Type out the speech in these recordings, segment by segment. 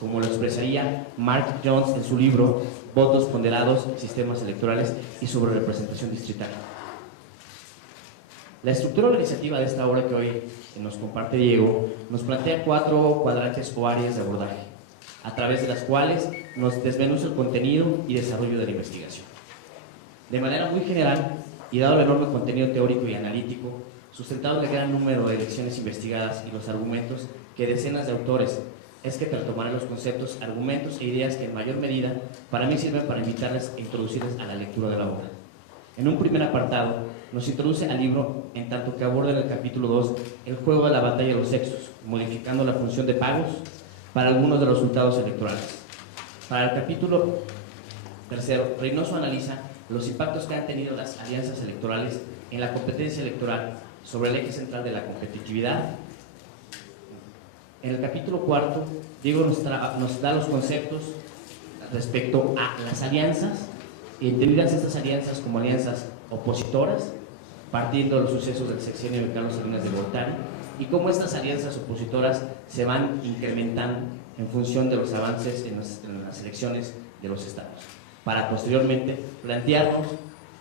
como lo expresaría Mark Jones en su libro Votos ponderados, sistemas electorales y sobre representación distrital. La estructura organizativa de esta obra que hoy nos comparte Diego nos plantea 4 cuadrantes o áreas de abordaje, a través de las cuales nos desmenuza el contenido y desarrollo de la investigación. De manera muy general, y dado el enorme contenido teórico y analítico, sustentado en el gran número de lecciones investigadas y los argumentos que decenas de autores, es que retomaré los conceptos, argumentos e ideas que en mayor medida para mí sirven para invitarles e introducirles a la lectura de la obra. En un primer apartado, nos introduce al libro en tanto que aborda en el capítulo 2 el juego de la batalla de los sexos, modificando la función de pagos para algunos de los resultados electorales. Para el capítulo 3, Reynoso analiza los impactos que han tenido las alianzas electorales en la competencia electoral sobre el eje central de la competitividad. En el capítulo 4, Diego nos da los conceptos respecto a las alianzas, entendidas estas alianzas como alianzas opositoras, partiendo de los sucesos del sexenio de Carlos Salinas de Gortari, y cómo estas alianzas opositoras se van incrementando en función de los avances en las elecciones de los estados, para posteriormente plantearnos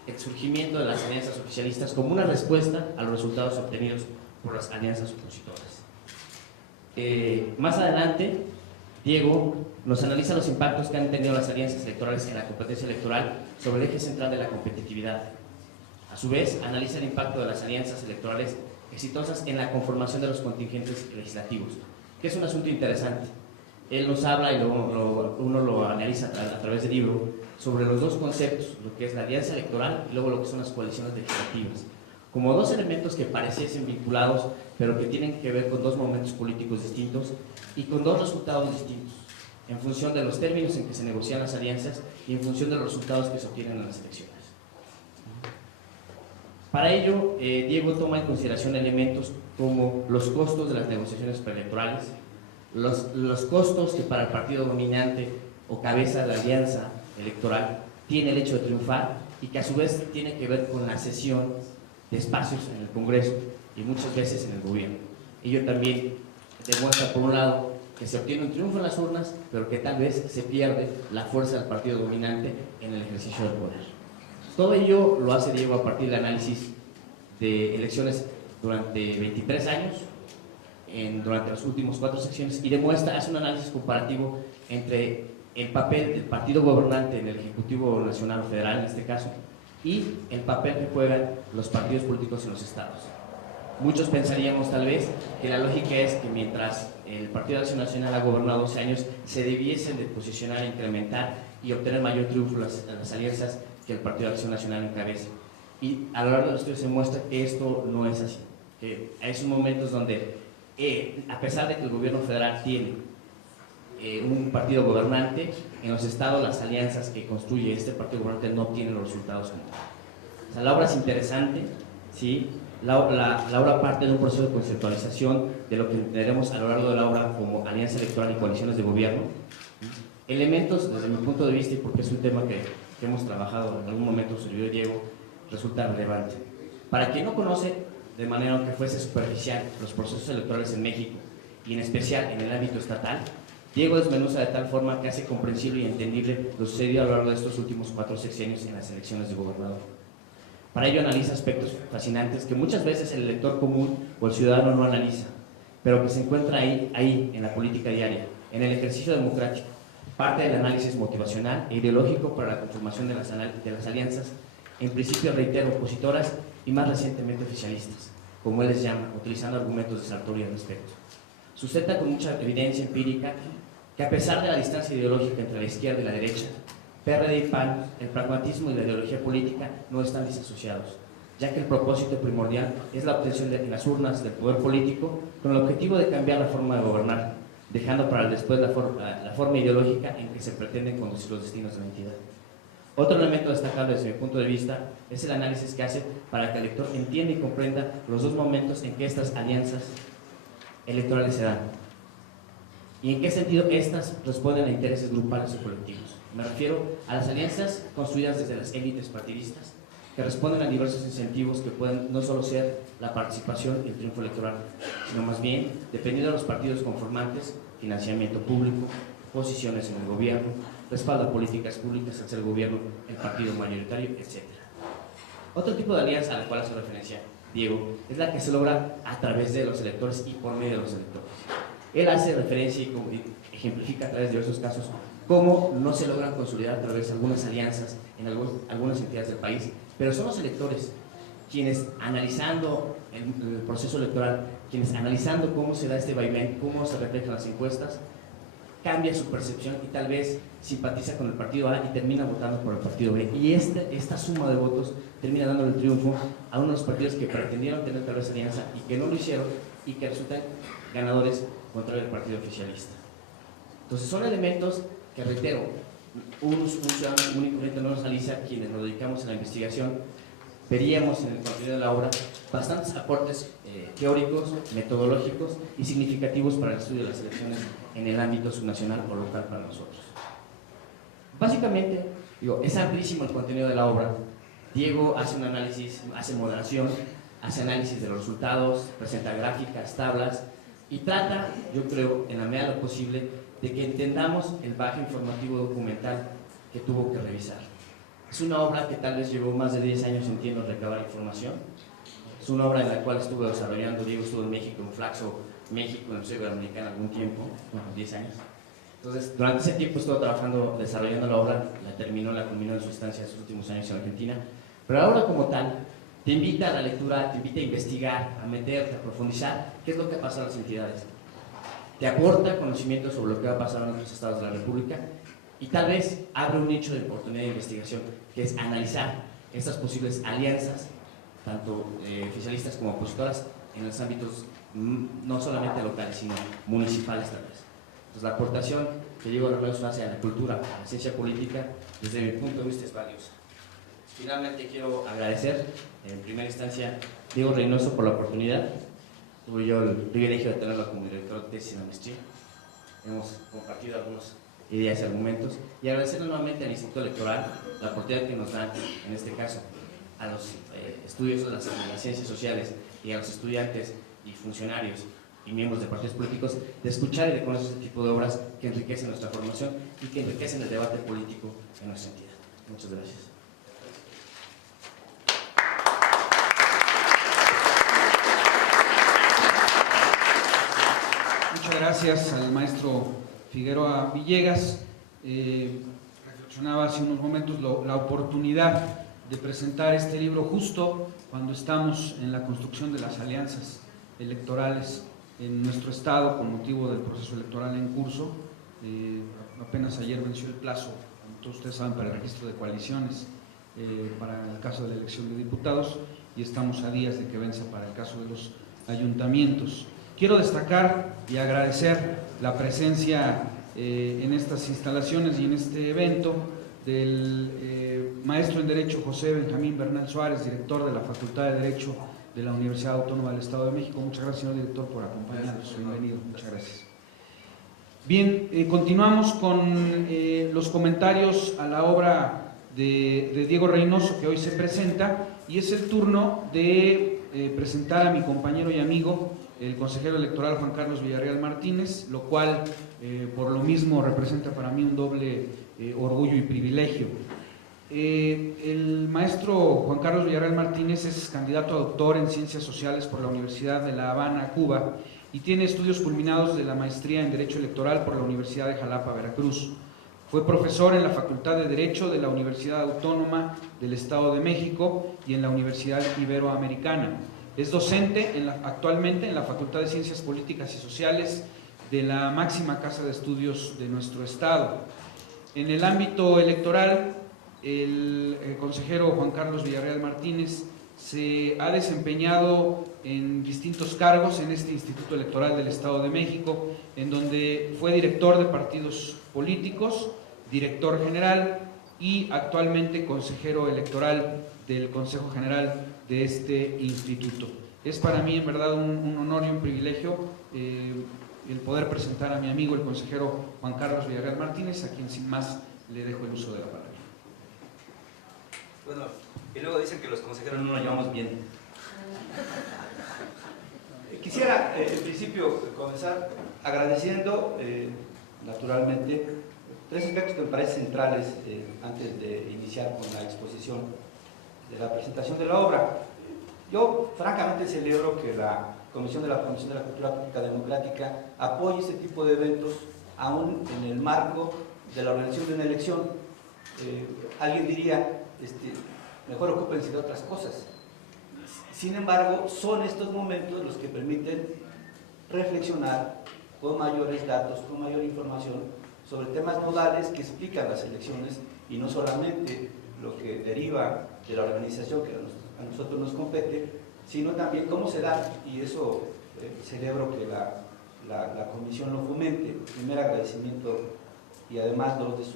el surgimiento de las alianzas oficialistas como una respuesta a los resultados obtenidos por las alianzas opositoras. Más adelante, Diego nos analiza los impactos que han tenido las alianzas electorales en la competencia electoral sobre el eje central de la competitividad. A su vez, analiza el impacto de las alianzas electorales exitosas en la conformación de los contingentes legislativos, que es un asunto interesante. Él nos habla, y uno lo analiza a través del libro, sobre los dos conceptos, lo que es la alianza electoral y luego lo que son las coaliciones legislativas, como dos elementos que pareciesen vinculados, pero que tienen que ver con dos momentos políticos distintos y con dos resultados distintos, en función de los términos en que se negocian las alianzas y en función de los resultados que se obtienen en las elecciones. Para ello, Diego toma en consideración elementos como los costos de las negociaciones preelectorales, los costos que para el partido dominante o cabeza de la alianza electoral tiene el hecho de triunfar y que a su vez tiene que ver con la cesión de espacios en el Congreso y muchas veces en el gobierno. Ello también demuestra, por un lado, que se obtiene un triunfo en las urnas, pero que tal vez se pierde la fuerza del partido dominante en el ejercicio del poder. Todo ello lo hace Diego a partir del análisis de elecciones durante 23 años, durante las últimas 4 secciones, y hace un análisis comparativo entre el papel del partido gobernante en el Ejecutivo Nacional o Federal, en este caso, y el papel que juegan los partidos políticos en los estados. Muchos pensaríamos tal vez que la lógica es que mientras el Partido Acción Nacional ha gobernado 12 años, se debiesen de posicionar, incrementar y obtener mayor triunfo las alianzas que el Partido Acción Nacional encabeza. Y a lo largo de los estudios se muestra que esto no es así, que hay esos momentos donde, a pesar de que el gobierno federal tiene un partido gobernante, en los estados las alianzas que construye este partido gobernante no obtienen los resultados. O sea, la obra es interesante, ¿sí? La obra parte de un proceso de conceptualización de lo que entenderemos a lo largo de la obra como alianza electoral y coaliciones de gobierno. Elementos, desde mi punto de vista, y porque es un tema que hemos trabajado en algún momento, su servidor Diego, resulta relevante. Para quien no conoce, de manera que fuese superficial, los procesos electorales en México, y en especial en el ámbito estatal, Diego desmenuza de tal forma que hace comprensible y entendible lo sucedido a lo largo de estos últimos 4 sexenios en las elecciones de gobernador. Para ello analiza aspectos fascinantes que muchas veces el elector común o el ciudadano no analiza, pero que se encuentra ahí en la política diaria, en el ejercicio democrático. Parte del análisis motivacional e ideológico para la conformación de las alianzas, en principio, reitero, opositoras y más recientemente oficialistas, como él les llama, utilizando argumentos de Sartori al respecto. Sustenta con mucha evidencia empírica que a pesar de la distancia ideológica entre la izquierda y la derecha, PRD y PAN, el pragmatismo y la ideología política no están disasociados, ya que el propósito primordial es la obtención en las urnas del poder político con el objetivo de cambiar la forma de gobernar, dejando para el después la forma ideológica en que se pretenden conducir los destinos de la entidad. Otro elemento destacable desde mi punto de vista es el análisis que hace para que el lector entienda y comprenda los dos momentos en que estas alianzas electorales se dan y en qué sentido estas responden a intereses grupales o colectivos. Me refiero a las alianzas construidas desde las élites partidistas que responden a diversos incentivos que pueden no solo ser la participación y el triunfo electoral, sino más bien, dependiendo de los partidos conformantes, financiamiento público, posiciones en el gobierno, respalda políticas públicas hacia el gobierno, el partido mayoritario, etc. Otro tipo de alianza a la cual hace referencia Diego es la que se logra a través de los electores y por medio de los electores. Él hace referencia y ejemplifica a través de diversos casos cómo no se logran consolidar a través de algunas alianzas en algunas entidades del país, pero son los electores quienes, analizando el proceso electoral, quienes analizando cómo se da este vaivén, cómo se reflejan las encuestas, cambia su percepción y tal vez simpatiza con el partido A y termina votando por el partido B. Y esta suma de votos termina dándole el triunfo a uno de los partidos que pretendieron tener tal vez alianza y que no lo hicieron y que resultan ganadores contra el partido oficialista. Entonces son elementos que, reitero, un ciudadano común y corriente no nos analiza, quienes nos dedicamos a la investigación, veríamos en el contenido de la obra bastantes aportes teóricos, metodológicos y significativos para el estudio de las elecciones en el ámbito subnacional o local para nosotros. Básicamente, es amplísimo el contenido de la obra. Diego hace un análisis, hace moderación, hace análisis de los resultados, presenta gráficas, tablas y trata, yo creo, en la medida de lo posible, de que entendamos el bagaje informativo documental que tuvo que revisar. Es una obra que tal vez llevó más de 10 años, entiendo, recabar información. Es una obra en la cual estuve desarrollando. Diego estuvo en México, en Flaxo, México, en el Museo Iberoamericano algún tiempo, 10 años. Entonces, durante ese tiempo estuvo trabajando, desarrollando la obra, la culminó en su estancia en sus últimos años en Argentina. Pero la obra como tal te invita a la lectura, te invita a investigar, a meterte, a profundizar qué es lo que ha pasado en las entidades. Te aporta conocimiento sobre lo que va a pasar en otros estados de la República y tal vez abre un nicho de oportunidad de investigación, que es analizar estas posibles alianzas, tanto oficialistas como opositoras, en los ámbitos no solamente locales, sino municipales tal vez. Entonces, la aportación que Diego Reynoso hace a la cultura, a la ciencia política, desde mi punto de vista es valiosa. Finalmente, quiero agradecer, en primera instancia, a Diego Reynoso por la oportunidad. Tuve yo el privilegio de tenerlo como director de tesis en la maestría. Hemos compartido algunas ideas y argumentos. Y agradecerle nuevamente al Instituto Electoral la oportunidad que nos dan, en este caso, a los estudios de las ciencias sociales y a los estudiantes y funcionarios y miembros de partidos políticos de escuchar y de conocer este tipo de obras que enriquecen nuestra formación y que enriquecen el debate político en nuestra entidad. Muchas gracias. Muchas gracias al maestro Figueroa Villegas. Reflexionaba hace unos momentos la oportunidad de presentar este libro justo cuando estamos en la construcción de las alianzas electorales en nuestro estado con motivo del proceso electoral en curso. Apenas ayer venció el plazo, como todos ustedes saben, para el registro de coaliciones para el caso de la elección de diputados y estamos a días de que venza para el caso de los ayuntamientos. Quiero destacar y agradecer la presencia en estas instalaciones y en este evento del maestro en Derecho José Benjamín Bernal Suárez, director de la Facultad de Derecho de la Universidad Autónoma del Estado de México. Muchas gracias, señor director, por acompañarnos. Bienvenido. Muchas gracias. Bien, continuamos con los comentarios a la obra de Diego Reynoso que hoy se presenta, y es el turno de presentar a mi compañero y amigo, el consejero electoral Juan Carlos Villarreal Martínez, lo cual por lo mismo representa para mí un doble orgullo y privilegio. El maestro Juan Carlos Villarreal Martínez es candidato a doctor en Ciencias Sociales por la Universidad de La Habana, Cuba, y tiene estudios culminados de la maestría en Derecho Electoral por la Universidad de Jalapa, Veracruz. Fue profesor en la Facultad de Derecho de la Universidad Autónoma del Estado de México y en la Universidad Iberoamericana. Es docente actualmente en la Facultad de Ciencias Políticas y Sociales de la máxima casa de estudios de nuestro estado. En el ámbito electoral, el consejero Juan Carlos Villarreal Martínez se ha desempeñado en distintos cargos en este Instituto Electoral del Estado de México, en donde fue director de partidos políticos, director general y actualmente consejero electoral del Consejo General de este instituto. Es para mí en verdad un honor y un privilegio el poder presentar a mi amigo el consejero Juan Carlos Villarreal Martínez, a quien sin más le dejo el uso de la palabra. Bueno, y luego dicen que los consejeros no nos llevamos bien. Quisiera en principio comenzar agradeciendo naturalmente tres aspectos que me parecen centrales antes de iniciar con la exposición de la presentación de la obra. Yo francamente celebro que la Comisión de la Promoción de la Cultura Pública Democrática apoye este tipo de eventos aún en el marco de la organización de una elección. Alguien diría, mejor ocúpense de otras cosas. Sin embargo, son estos momentos los que permiten reflexionar con mayores datos, con mayor información sobre temas nodales que explican las elecciones y no solamente lo que deriva de la organización que a nosotros nos compete, sino también cómo se da, y eso celebro que la comisión lo fomente. Primer agradecimiento, y además dos de sus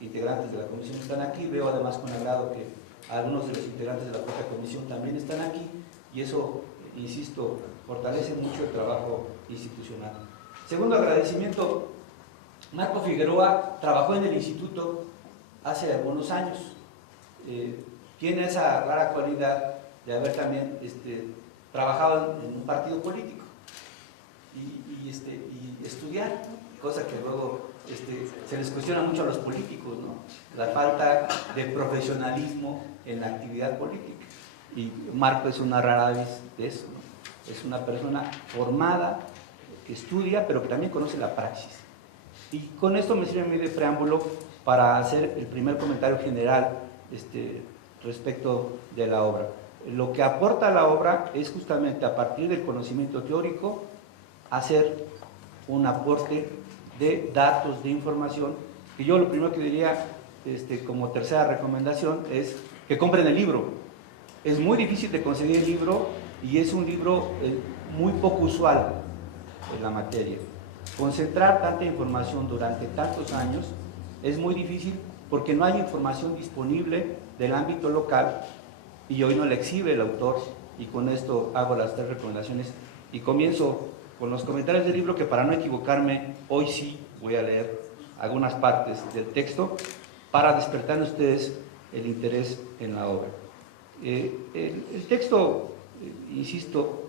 integrantes de la comisión están aquí. Veo además con agrado que algunos de los integrantes de la propia comisión también están aquí, y eso, insisto, fortalece mucho el trabajo institucional. Segundo agradecimiento, Marco Figueroa trabajó en el instituto hace algunos años. Tiene esa rara cualidad de haber también trabajado en un partido político y estudiar, cosa que luego se les cuestiona mucho a los políticos, ¿no? La falta de profesionalismo en la actividad política. Y Marco es una rara vez de eso, ¿no? Es una persona formada, que estudia, pero que también conoce la praxis. Y con esto me sirve a mí de preámbulo para hacer el primer comentario general respecto de la obra. Lo que aporta la obra es justamente, a partir del conocimiento teórico, hacer un aporte de datos, de información, que yo lo primero que diría como tercera recomendación es que compren el libro. Es muy difícil de conseguir el libro y es un libro muy poco usual en la materia. Concentrar tanta información durante tantos años es muy difícil porque no hay información disponible del ámbito local y hoy no la exhibe el autor, y con esto hago las tres recomendaciones y comienzo con los comentarios del libro, que para no equivocarme, hoy sí voy a leer algunas partes del texto para despertar en ustedes el interés en la obra. El texto, insisto,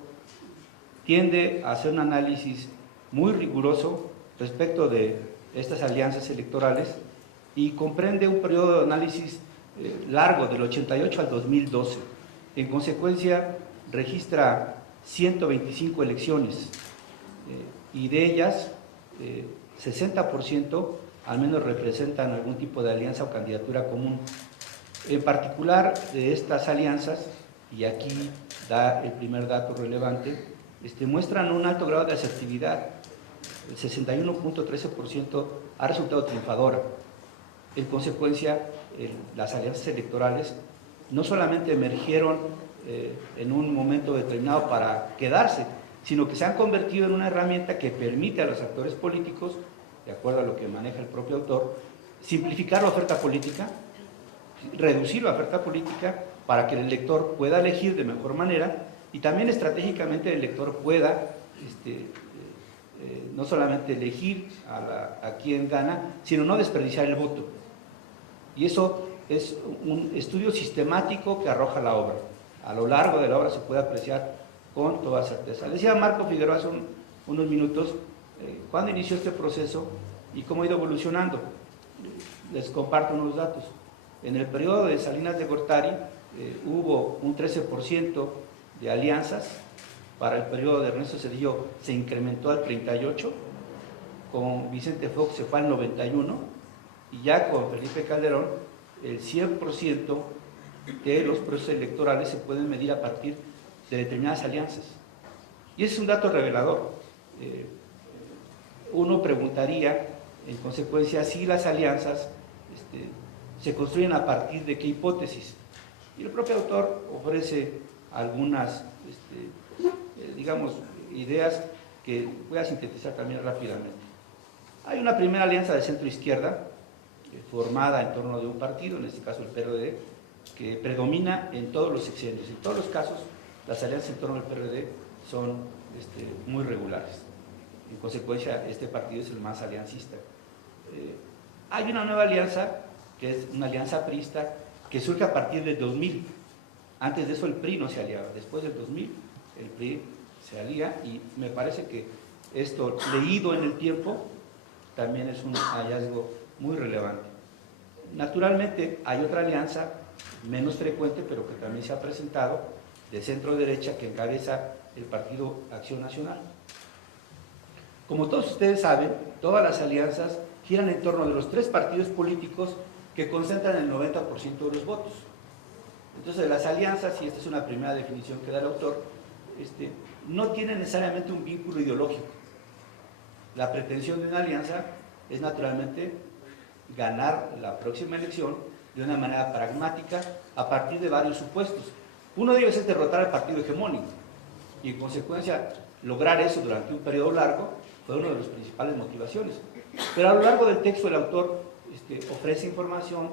tiende a hacer un análisis muy riguroso respecto de estas alianzas electorales y comprende un periodo de análisis largo, del 88 al 2012. En consecuencia, registra 125 elecciones y de ellas 60% al menos representan algún tipo de alianza o candidatura común. En particular, de estas alianzas, y aquí da el primer dato relevante, muestran un alto grado de asertividad. El 61.13% ha resultado triunfadora. En consecuencia, las alianzas electorales no solamente emergieron en un momento determinado para quedarse, sino que se han convertido en una herramienta que permite a los actores políticos, de acuerdo a lo que maneja el propio autor, simplificar la oferta política, reducir la oferta política para que el elector pueda elegir de mejor manera, y también estratégicamente el elector pueda no solamente elegir a quien gana, sino no desperdiciar el voto. Y eso es un estudio sistemático que arroja la obra. A lo largo de la obra se puede apreciar con toda certeza. Decía Marco Figueroa hace unos minutos cuándo inició este proceso y cómo ha ido evolucionando. Les comparto unos datos. En el periodo de Salinas de Gortari hubo un 13% de alianzas. Para el periodo de Ernesto Zedillo se incrementó al 38%, con Vicente Fox se fue al 91%, y ya con Felipe Calderón el 100% de los procesos electorales se pueden medir a partir de determinadas alianzas. Y ese es un dato revelador. Uno preguntaría, en consecuencia, si las alianzas se construyen a partir de qué hipótesis. Y el propio autor ofrece algunas, digamos, ideas que voy a sintetizar también rápidamente. Hay una primera alianza de centro-izquierda formada en torno de un partido, en este caso el PRD, que predomina en todos los sexenios. En todos los casos, las alianzas en torno al PRD son muy regulares. En consecuencia, este partido es el más aliancista. Hay una nueva alianza, que es una alianza priista, que surge a partir del 2000. Antes de eso el PRI no se aliaba. Después del 2000, el PRI se alía, y me parece que esto leído en el tiempo también es un hallazgo muy relevante. Naturalmente hay otra alianza menos frecuente, pero que también se ha presentado, de centro derecha, que encabeza el Partido Acción Nacional. Como todos ustedes saben, todas las alianzas giran en torno de los 3 partidos políticos que concentran el 90% de los votos. Entonces, las alianzas, y esta es una primera definición que da el autor, no tienen necesariamente un vínculo ideológico. La pretensión de una alianza es naturalmente ganar la próxima elección de una manera pragmática a partir de varios supuestos. Uno de ellos es derrotar al partido hegemónico y en consecuencia lograr eso durante un periodo largo fue una de las principales motivaciones. Pero a lo largo del texto el autor ofrece información,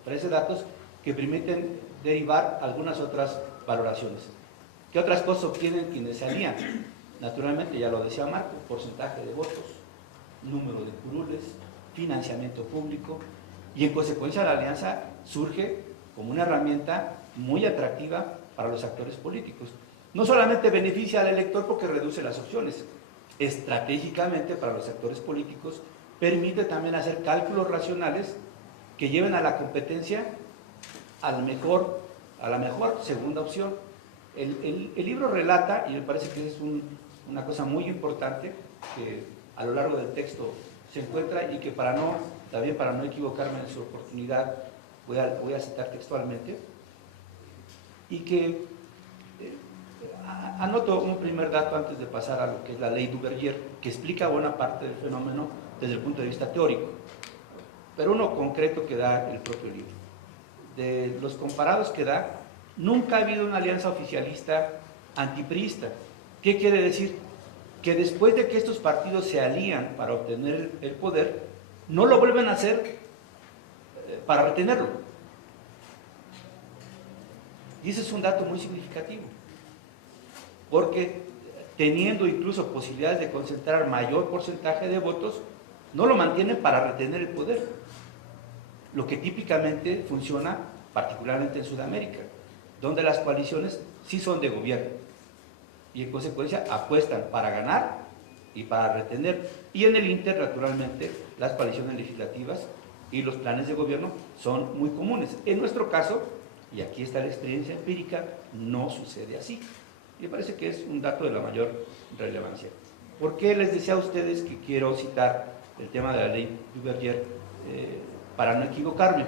ofrece datos que permiten derivar algunas otras valoraciones. ¿Qué otras cosas obtienen quienes se alían? Naturalmente, ya lo decía Marco, porcentaje de votos, número de curules, financiamiento público, y en consecuencia la alianza surge como una herramienta muy atractiva para los actores políticos. No solamente beneficia al elector porque reduce las opciones, estratégicamente para los actores políticos permite también hacer cálculos racionales que lleven a la competencia a la mejor segunda opción. El libro relata, y me parece que es una cosa muy importante que a lo largo del texto se encuentra y que para no equivocarme en su oportunidad voy a citar textualmente, y que anoto un primer dato antes de pasar a lo que es la ley Duverger, que explica buena parte del fenómeno desde el punto de vista teórico, pero uno concreto que da el propio libro. De los comparados que da, nunca ha habido una alianza oficialista antipriista. ¿Qué quiere decir? Que después de que estos partidos se alían para obtener el poder, no lo vuelven a hacer para retenerlo. Y ese es un dato muy significativo, porque teniendo incluso posibilidades de concentrar mayor porcentaje de votos, no lo mantienen para retener el poder, lo que típicamente funciona particularmente en Sudamérica, donde las coaliciones sí son de gobierno y en consecuencia apuestan para ganar y para retener, y en el Inter naturalmente las coaliciones legislativas y los planes de gobierno son muy comunes. En nuestro caso, y aquí está la experiencia empírica, no sucede así. Me parece que es un dato de la mayor relevancia. ¿Por qué les decía a ustedes que quiero citar el tema de la ley Duverger para no equivocarme?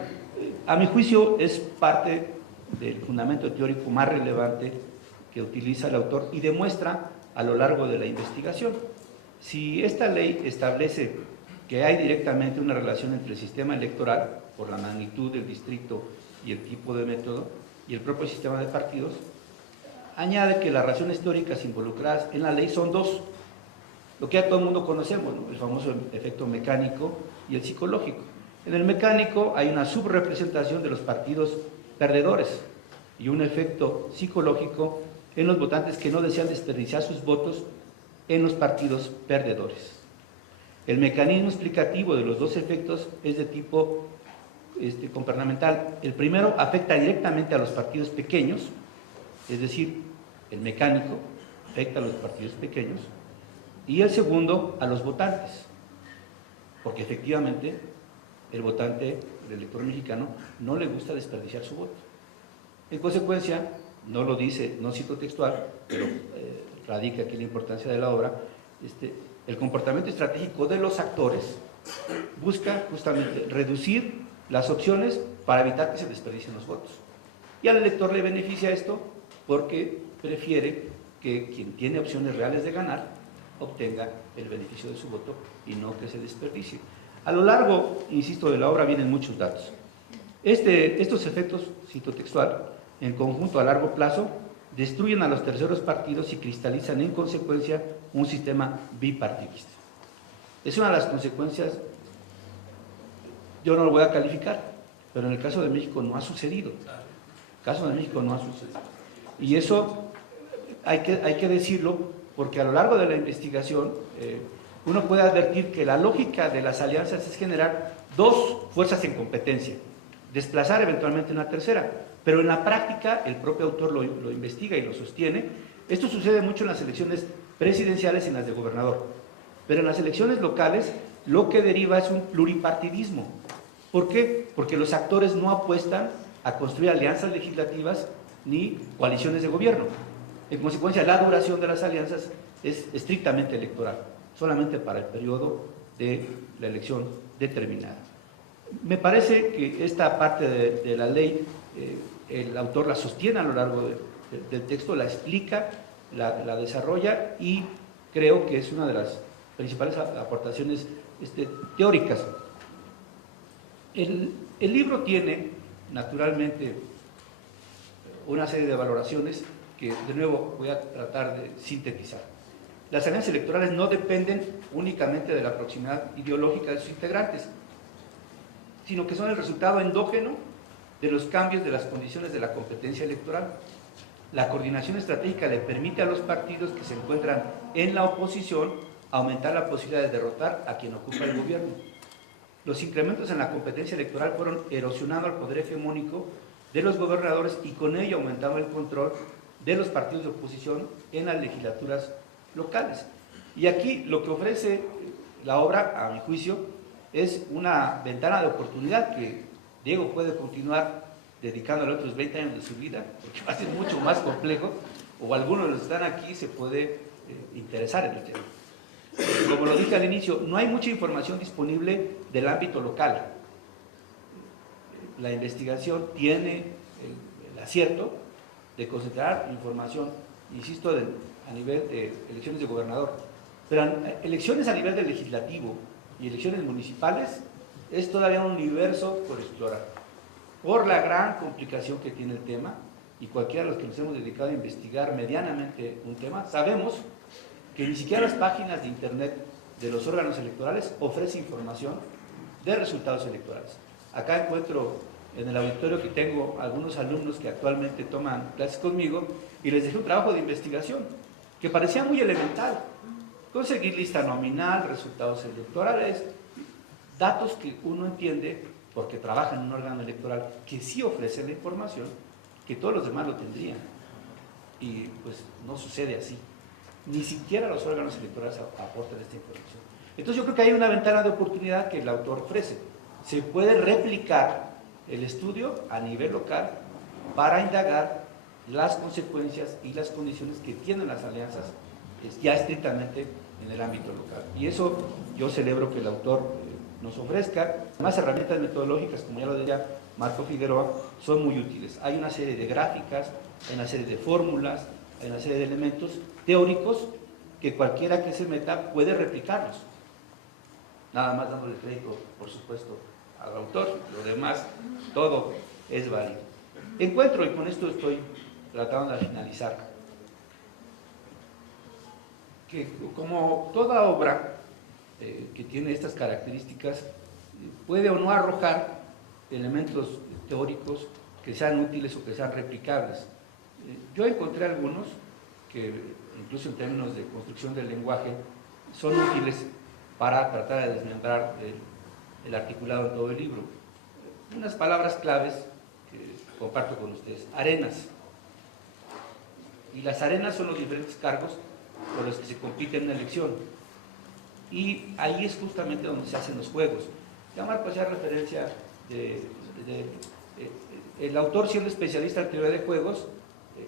A mi juicio es parte del fundamento teórico más relevante que utiliza el autor y demuestra a lo largo de la investigación. Si esta ley establece que hay directamente una relación entre el sistema electoral, por la magnitud del distrito y el tipo de método, y el propio sistema de partidos, añade que las razones teóricas involucradas en la ley son 2, lo que ya todo el mundo conocemos, ¿no? El famoso efecto mecánico y el psicológico. En el mecánico hay una subrepresentación de los partidos perdedores y un efecto psicológico en los votantes que no desean desperdiciar sus votos en los partidos perdedores. El mecanismo explicativo de los 2 efectos es de tipo comportamental. El primero afecta directamente a los partidos pequeños, es decir, el mecánico afecta a los partidos pequeños, y el segundo a los votantes, porque efectivamente el votante, el elector mexicano, no le gusta desperdiciar su voto. En consecuencia, no lo dice, no cito textual, pero radica aquí la importancia de la obra, el comportamiento estratégico de los actores busca justamente reducir las opciones para evitar que se desperdicien los votos. Y al elector le beneficia esto porque prefiere que quien tiene opciones reales de ganar obtenga el beneficio de su voto y no que se desperdicie. A lo largo, insisto, de la obra vienen muchos datos. Estos efectos, cito textual, en conjunto a largo plazo, destruyen a los terceros partidos y cristalizan en consecuencia un sistema bipartidista. Es una de las consecuencias, yo no lo voy a calificar, pero en el caso de México no ha sucedido. El caso de México no ha sucedido. Y eso hay que decirlo porque a lo largo de la investigación uno puede advertir que la lógica de las alianzas es generar 2 fuerzas en competencia, desplazar eventualmente una tercera, pero en la práctica el propio autor lo investiga y lo sostiene. Esto sucede mucho en las elecciones presidenciales y en las de gobernador. Pero en las elecciones locales lo que deriva es un pluripartidismo. ¿Por qué? Porque los actores no apuestan a construir alianzas legislativas ni coaliciones de gobierno. En consecuencia, la duración de las alianzas es estrictamente electoral, solamente para el periodo de la elección determinada. Me parece que esta parte de la ley, el autor la sostiene a lo largo del texto, la explica, la desarrolla y creo que es una de las principales aportaciones teóricas. El libro tiene, naturalmente, una serie de valoraciones que, de nuevo, voy a tratar de sintetizar. Las alianzas electorales no dependen únicamente de la proximidad ideológica de sus integrantes, sino que son el resultado endógeno de los cambios de las condiciones de la competencia electoral. La coordinación estratégica le permite a los partidos que se encuentran en la oposición aumentar la posibilidad de derrotar a quien ocupa el gobierno. Los incrementos en la competencia electoral fueron erosionando el poder hegemónico de los gobernadores y con ello aumentando el control de los partidos de oposición en las legislaturas locales. Y aquí lo que ofrece la obra, a mi juicio, es una ventana de oportunidad que Diego puede continuar dedicándole otros 20 años de su vida, porque va a ser mucho más complejo, o alguno de los que están aquí se puede interesar en el tema. Como lo dije al inicio, no hay mucha información disponible del ámbito local. La investigación tiene el acierto de concentrar información, insisto, a nivel de elecciones de gobernador, pero elecciones a nivel del legislativo y elecciones municipales es todavía un universo por explorar, por la gran complicación que tiene el tema, y cualquiera de los que nos hemos dedicado a investigar medianamente un tema, sabemos que ni siquiera las páginas de internet de los órganos electorales ofrecen información de resultados electorales. Acá encuentro en el auditorio que tengo algunos alumnos que actualmente toman clases conmigo y les dejé un trabajo de investigación que parecía muy elemental: conseguir lista nominal, resultados electorales, datos que uno entiende porque trabaja en un órgano electoral que sí ofrece la información que todos los demás lo tendrían, y pues no sucede así. Ni siquiera los órganos electorales aportan esta información. Entonces yo creo que hay una ventana de oportunidad que el autor ofrece. Se puede replicar el estudio a nivel local para indagar las consecuencias y las condiciones que tienen las alianzas ya estrictamente en el ámbito local. Y eso yo celebro que el autor nos ofrezca. Más herramientas metodológicas, como ya lo decía Marco Figueroa, son muy útiles. Hay una serie de gráficas, hay una serie de fórmulas, hay una serie de elementos teóricos que cualquiera que se meta puede replicarlos. Nada más dándole crédito, por supuesto, al autor. Lo demás, todo es válido. Encuentro, y con esto estoy tratando de finalizar, que como toda obra que tiene estas características, puede o no arrojar elementos teóricos que sean útiles o que sean replicables. Yo encontré algunos que, incluso en términos de construcción del lenguaje, son útiles para tratar de desmembrar el articulado en todo el libro. Unas palabras claves que comparto con ustedes: arenas. Y las arenas son los diferentes cargos por los que se compite en una elección. Y ahí es justamente donde se hacen los juegos. Ya Marco hacía referencia el autor, siendo especialista en teoría de juegos,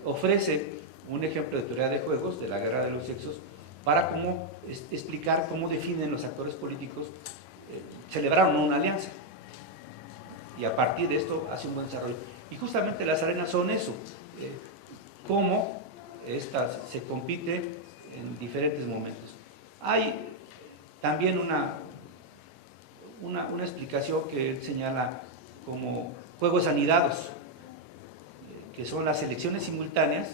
ofrece un ejemplo de teoría de juegos de la guerra de los sexos para explicar cómo definen los actores políticos celebrar o no una alianza, y a partir de esto hace un buen desarrollo. Y justamente las arenas son eso, cómo se compite en diferentes momentos. Hay también una explicación que él señala como juegos anidados, que son las elecciones simultáneas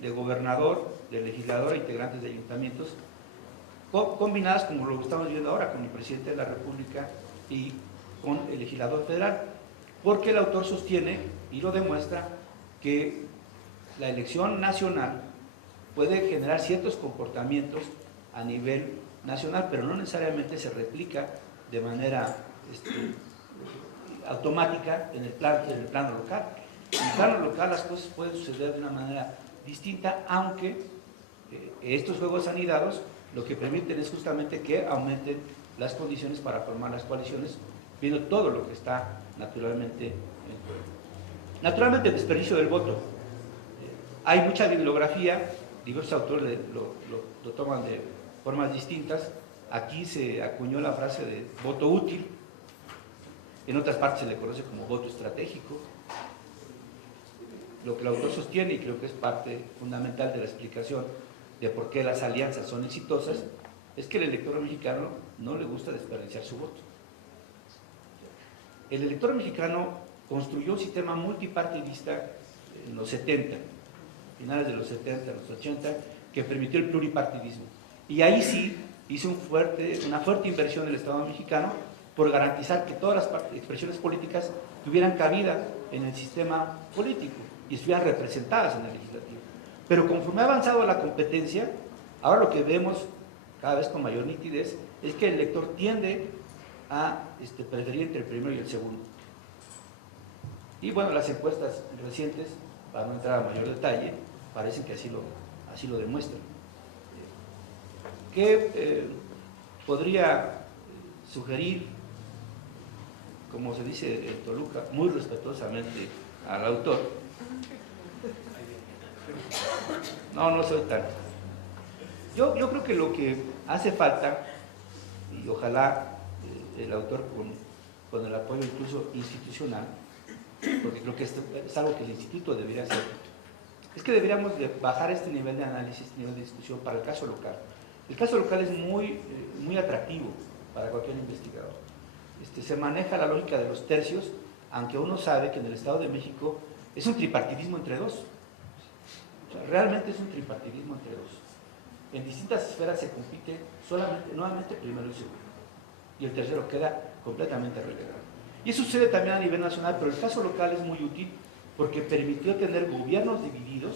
de gobernador, de legislador e integrantes de ayuntamientos, combinadas, como lo que estamos viendo ahora, con el presidente de la República y con el legislador federal, porque el autor sostiene y lo demuestra que la elección nacional puede generar ciertos comportamientos a nivel nacional, pero no necesariamente se replica de manera automática en el plano local. En el plano local las cosas pueden suceder de una manera distinta, aunque estos juegos anidados lo que permiten es justamente que aumenten las condiciones para formar las coaliciones, viendo todo lo que está naturalmente el desperdicio del voto. Hay mucha bibliografía, diversos autores lo toman de formas distintas. Aquí se acuñó la frase de voto útil, en otras partes se le conoce como voto estratégico. Lo que el autor sostiene, y creo que es parte fundamental de la explicación de por qué las alianzas son exitosas, es que el elector mexicano no le gusta desperdiciar su voto. El elector mexicano construyó un sistema multipartidista en los 70, finales de los 70, los 80, que permitió el pluripartidismo. Y ahí sí hizo una fuerte inversión del Estado mexicano por garantizar que todas las expresiones políticas tuvieran cabida en el sistema político y estuvieran representadas en el legislativo. Pero conforme ha avanzado la competencia, ahora lo que vemos cada vez con mayor nitidez es que el elector tiende a preferir entre el primero y el segundo. Y bueno, las encuestas recientes, para no entrar a mayor detalle, parecen que así lo demuestran. ¿Qué podría sugerir, como se dice en Toluca, muy respetuosamente al autor? No soy tan. Yo creo que lo que hace falta, y ojalá el autor con el apoyo incluso institucional, porque creo que es algo que el instituto debería hacer, es que deberíamos de bajar este nivel de análisis, este nivel de discusión para el caso local. El caso local es muy atractivo para cualquier investigador. Se maneja la lógica de los tercios, aunque uno sabe que en el Estado de México es un tripartidismo entre dos. O sea, realmente es un tripartidismo entre dos. En distintas esferas se compite nuevamente primero y segundo. Y el tercero queda completamente relegado. Y eso sucede también a nivel nacional, pero el caso local es muy útil porque permitió tener gobiernos divididos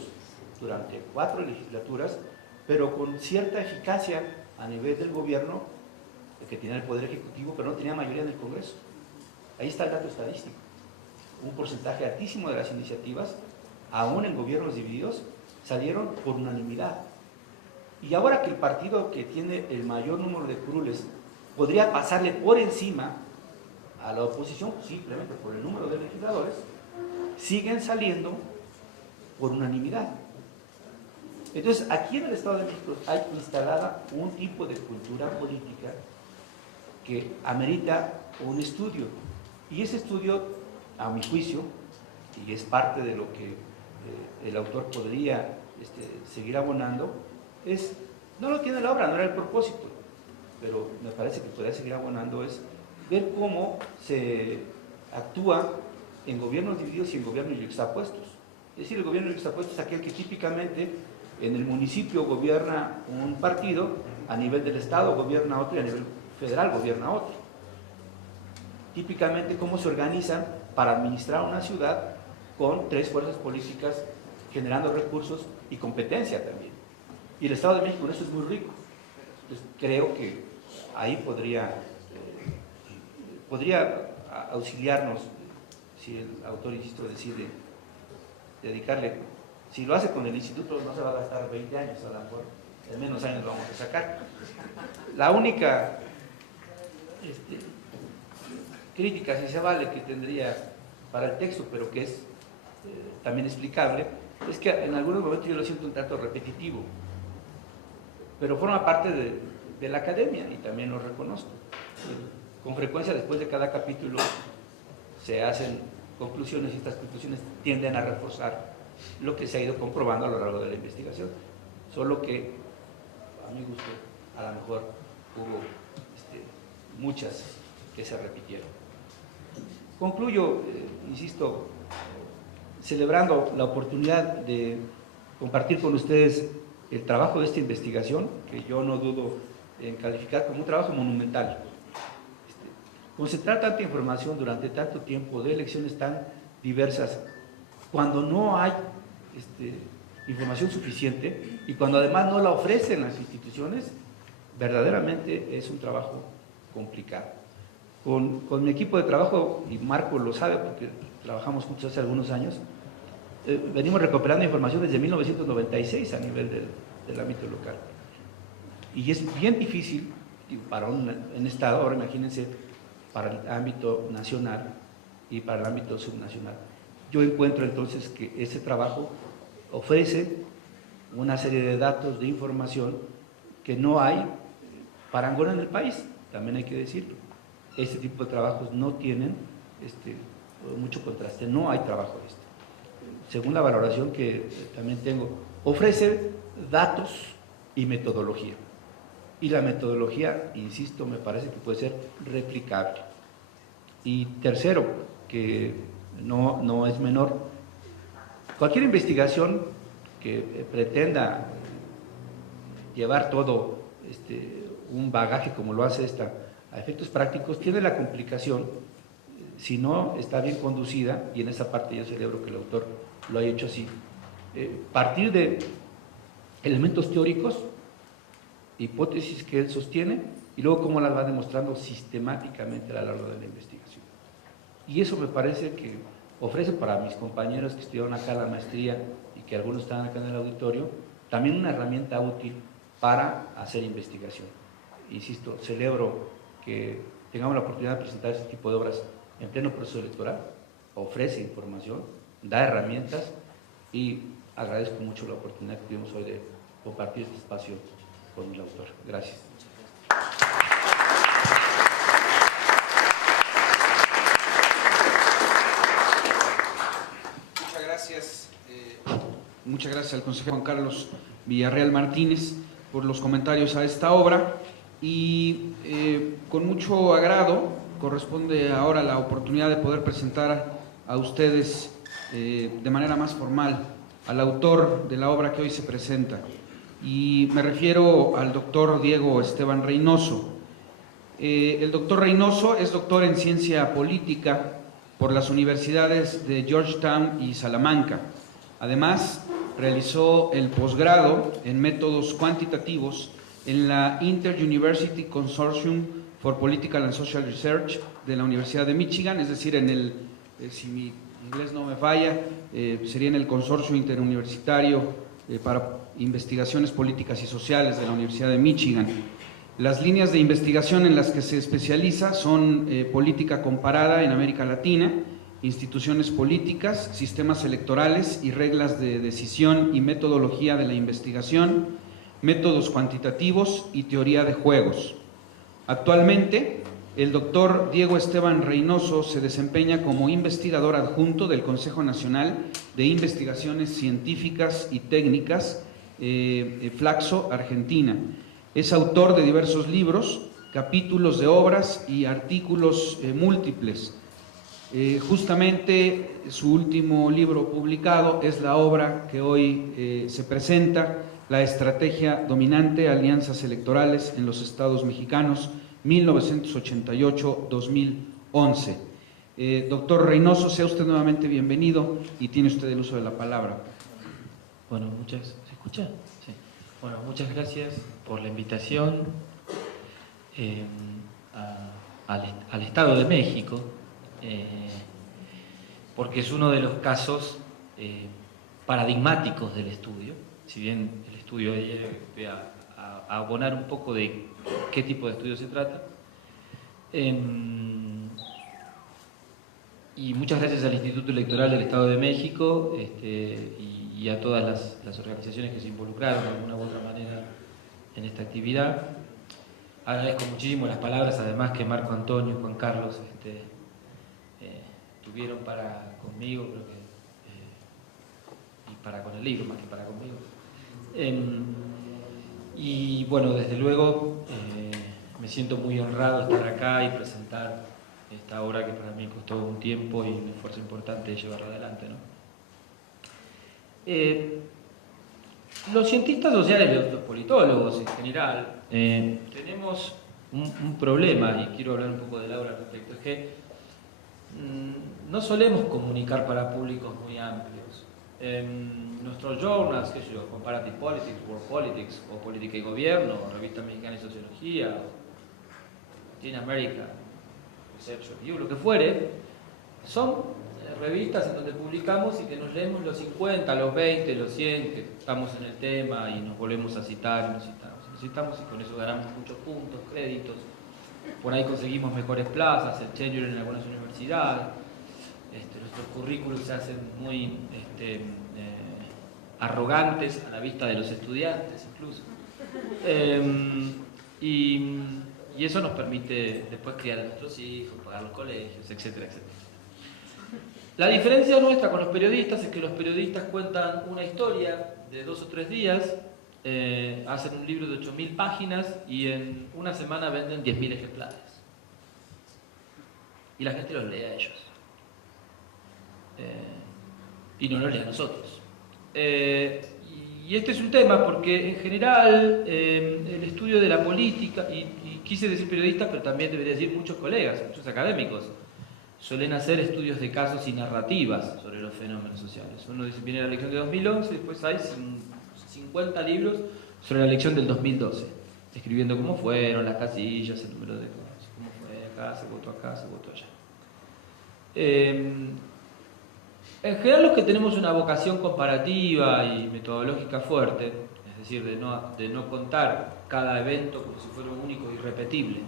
durante 4 legislaturas, pero con cierta eficacia a nivel del gobierno, que tenía el Poder Ejecutivo, pero no tenía mayoría en el Congreso. Ahí está el dato estadístico. Un porcentaje altísimo de las iniciativas, aún en gobiernos divididos, salieron por unanimidad. Y ahora que el partido que tiene el mayor número de curules podría pasarle por encima a la oposición, simplemente por el número de legisladores, siguen saliendo por unanimidad. Entonces, aquí en el Estado de México hay instalada un tipo de cultura política que amerita un estudio. Y ese estudio, a mi juicio, y es parte de lo que el autor podría seguir abonando, no lo tiene la obra, no era el propósito, pero me parece que podría seguir abonando, es ver cómo se actúa en gobiernos divididos y en gobiernos yuxtapuestos. Es decir, el gobierno yuxtapuesto es aquel que típicamente en el municipio gobierna un partido, a nivel del Estado gobierna otro y a nivel federal gobierna otro. Típicamente cómo se organizan para administrar una ciudad con 3 fuerzas políticas generando recursos y competencia también. Y el Estado de México en eso es muy rico. Entonces, creo que ahí podría auxiliarnos, si el autor, insisto, decide dedicarle. Si lo hace con el instituto no se va a gastar 20 años, a lo mejor en menos años lo vamos a sacar. La única crítica, si se vale, que tendría para el texto, pero que es también explicable, es que en algunos momentos yo lo siento un tanto repetitivo, pero forma parte de la academia y también lo reconozco. Con frecuencia después de cada capítulo se hacen conclusiones y estas conclusiones tienden a reforzar lo que se ha ido comprobando a lo largo de la investigación, solo que a mi gusto a lo mejor hubo muchas que se repitieron. Concluyo, insisto, celebrando la oportunidad de compartir con ustedes el trabajo de esta investigación, que yo no dudo en calificar como un trabajo monumental. Concentrar tanta información durante tanto tiempo de elecciones tan diversas, cuando no hay información suficiente y cuando además no la ofrecen las instituciones, verdaderamente es un trabajo complicado. Con mi equipo de trabajo, y Marco lo sabe porque trabajamos juntos hace algunos años, venimos recuperando información desde 1996 a nivel del ámbito local. Y es bien difícil para un Estado, ahora imagínense, para el ámbito nacional y para el ámbito subnacional. Yo encuentro entonces que ese trabajo ofrece una serie de datos, de información que no hay parangón en el país, también hay que decirlo. Este tipo de trabajos no tienen mucho contraste, no hay trabajo de esto. Según la valoración que también tengo, ofrece datos y metodología. Y la metodología, insisto, me parece que puede ser replicable. Y tercero, que no es menor, cualquier investigación que pretenda llevar todo un bagaje como lo hace esta a efectos prácticos, tiene la complicación, si no está bien conducida, y en esa parte yo celebro que el autor lo haya hecho así, partir de elementos teóricos, hipótesis que él sostiene, y luego cómo las va demostrando sistemáticamente a lo largo de la investigación. Y eso me parece que ofrece para mis compañeros que estudiaron acá la maestría y que algunos están acá en el auditorio, también una herramienta útil para hacer investigación. Insisto, celebro que tengamos la oportunidad de presentar este tipo de obras en pleno proceso electoral, ofrece información, da herramientas y agradezco mucho la oportunidad que tuvimos hoy de compartir este espacio con el autor. Gracias. Muchas gracias al consejero Juan Carlos Villarreal Martínez por los comentarios a esta obra y con mucho agrado corresponde ahora la oportunidad de poder presentar a ustedes de manera más formal al autor de la obra que hoy se presenta, y me refiero al doctor Diego Esteban Reynoso. El doctor Reynoso es doctor en ciencia política por las universidades de Georgetown y Salamanca. Además, realizó el posgrado en métodos cuantitativos en la Inter-University Consortium for Political and Social Research de la Universidad de Michigan, es decir, en el, si mi inglés no me falla, sería en el Consorcio Interuniversitario para Investigaciones Políticas y Sociales de la Universidad de Michigan. Las líneas de investigación en las que se especializa son política comparada en América Latina, instituciones políticas, sistemas electorales y reglas de decisión y metodología de la investigación, métodos cuantitativos y teoría de juegos. Actualmente, el doctor Diego Esteban Reynoso se desempeña como investigador adjunto del Consejo Nacional de Investigaciones Científicas y Técnicas, Flaxo, Argentina. Es autor de diversos libros, capítulos de obras y artículos múltiples. Justamente su último libro publicado es la obra que hoy se presenta, La Estrategia Dominante, Alianzas Electorales en los Estados Mexicanos, 1988-2011. Doctor Reynoso, sea usted nuevamente bienvenido y tiene usted el uso de la palabra. Bueno, ¿se escucha? Sí. Bueno, muchas gracias por la invitación al Estado de México, porque es uno de los casos paradigmáticos del estudio. Si bien el estudio, voy a abonar un poco de qué tipo de estudio se trata. Y muchas gracias al Instituto Electoral del Estado de México y a todas las organizaciones que se involucraron de alguna u otra manera en esta actividad. Agradezco muchísimo las palabras, además, que Marco Antonio y Juan Carlos tuvieron para conmigo, creo que, y para con el libro, más que para conmigo. Y bueno, desde luego me siento muy honrado de estar acá y presentar esta obra que para mí costó un tiempo y un esfuerzo importante de llevarla adelante, ¿no? Los cientistas sociales, los politólogos en general, tenemos un problema, y quiero hablar un poco de Laura al respecto, es que no solemos comunicar para públicos muy amplios. Nuestros journals, qué sé yo, Comparative Politics, World Politics, o Política y Gobierno, o Revista Mexicana de Sociología, o Latin America Research Review, lo que fuere, son revistas en donde publicamos y que nos leemos los 50, los 20, los 100, que estamos en el tema y nos volvemos a citar y nos citamos y con eso ganamos muchos puntos, créditos. Por ahí conseguimos mejores plazas, el tenure en algunas universidades. Nuestros currículos se hacen muy arrogantes a la vista de los estudiantes incluso. Y eso nos permite después criar a nuestros hijos, pagar los colegios, etcétera, etcétera. La diferencia nuestra con los periodistas es que los periodistas cuentan una historia de 2 o 3 días, hacen un libro de 8.000 páginas y en una semana venden 10.000 ejemplares. Y la gente los lee a ellos. Y no los lee a nosotros. Y este es un tema porque en general el estudio de la política, y quise decir periodistas, pero también debería decir muchos colegas, muchos académicos, suelen hacer estudios de casos y narrativas sobre los fenómenos sociales. Uno dice, viene la elección de 2011, después hay 50 libros sobre la elección del 2012, describiendo cómo fueron las casillas, el número de cosas, cómo fue acá, se votó allá. En general los que tenemos una vocación comparativa y metodológica fuerte, es decir, de no contar cada evento como si fuera único y irrepetible,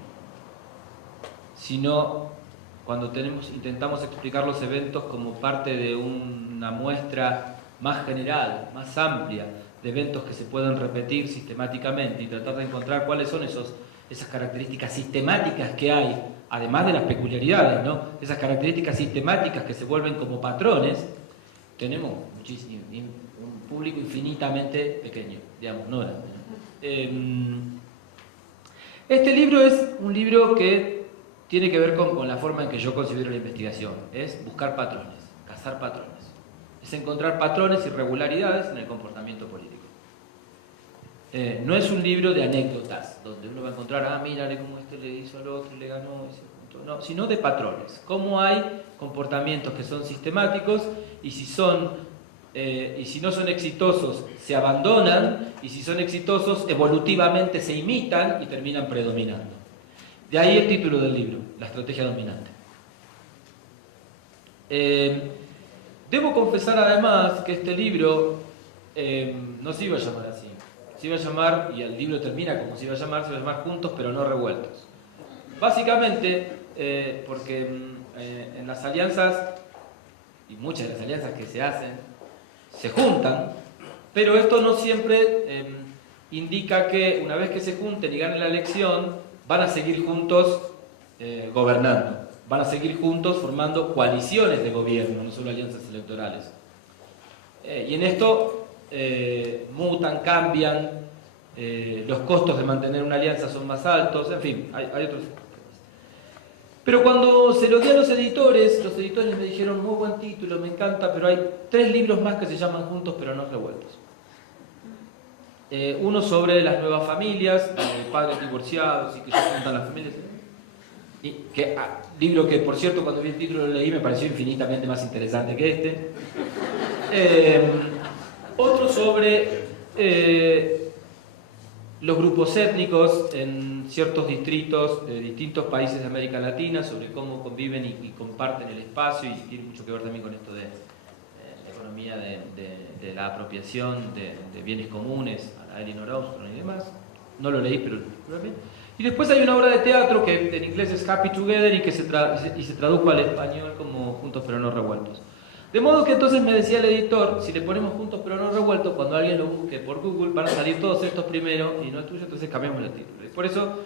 sino cuando intentamos explicar los eventos como parte de una muestra más general, más amplia, de eventos que se pueden repetir sistemáticamente y tratar de encontrar cuáles son esas características sistemáticas que hay, además de las peculiaridades, ¿no? Esas características sistemáticas que se vuelven como patrones. Tenemos un público infinitamente pequeño, digamos, no grande. Este libro es un libro que tiene que ver con la forma en que yo considero la investigación, es buscar patrones, cazar patrones, es encontrar patrones y regularidades en el comportamiento político. No es un libro de anécdotas, donde uno va a encontrar, mírale cómo este le hizo al otro y le ganó, no, sino de patrones. Cómo hay comportamientos que son sistemáticos y si no son exitosos se abandonan y si son exitosos evolutivamente se imitan y terminan predominando. De ahí el título del libro, La estrategia dominante. Debo confesar además que este libro no se iba a llamar así. Se iba a llamar, y el libro termina como se iba a llamar Juntos pero no revueltos. Básicamente porque en las alianzas, y muchas de las alianzas que se hacen, se juntan, pero esto no siempre indica que una vez que se junten y ganen la elección, van a seguir juntos gobernando, van a seguir juntos formando coaliciones de gobierno, no solo alianzas electorales. Y en esto mutan, cambian, los costos de mantener una alianza son más altos, en fin, hay otros temas. Pero cuando se lo di a los editores me dijeron, muy buen título, me encanta, pero hay 3 libros más que se llaman Juntos pero no revueltos. Uno sobre las nuevas familias, padres divorciados y que se juntan las familias. Libro que, por cierto, cuando vi el título lo leí, me pareció infinitamente más interesante que este. Otro sobre los grupos étnicos en ciertos distritos de distintos países de América Latina, sobre cómo conviven y comparten el espacio, y tiene mucho que ver también con esto de la economía de la apropiación de bienes comunes, a la Elinor Ostrom y demás. No lo leí, pero lo vi. Y después hay una obra de teatro que en inglés es Happy Together y que se tradujo al español como Juntos pero no revueltos. De modo que entonces me decía el editor, si le ponemos Juntos pero no revueltos, cuando alguien lo busque por Google van a salir todos estos primero y no el tuyo, entonces cambiamos el título. Y por eso,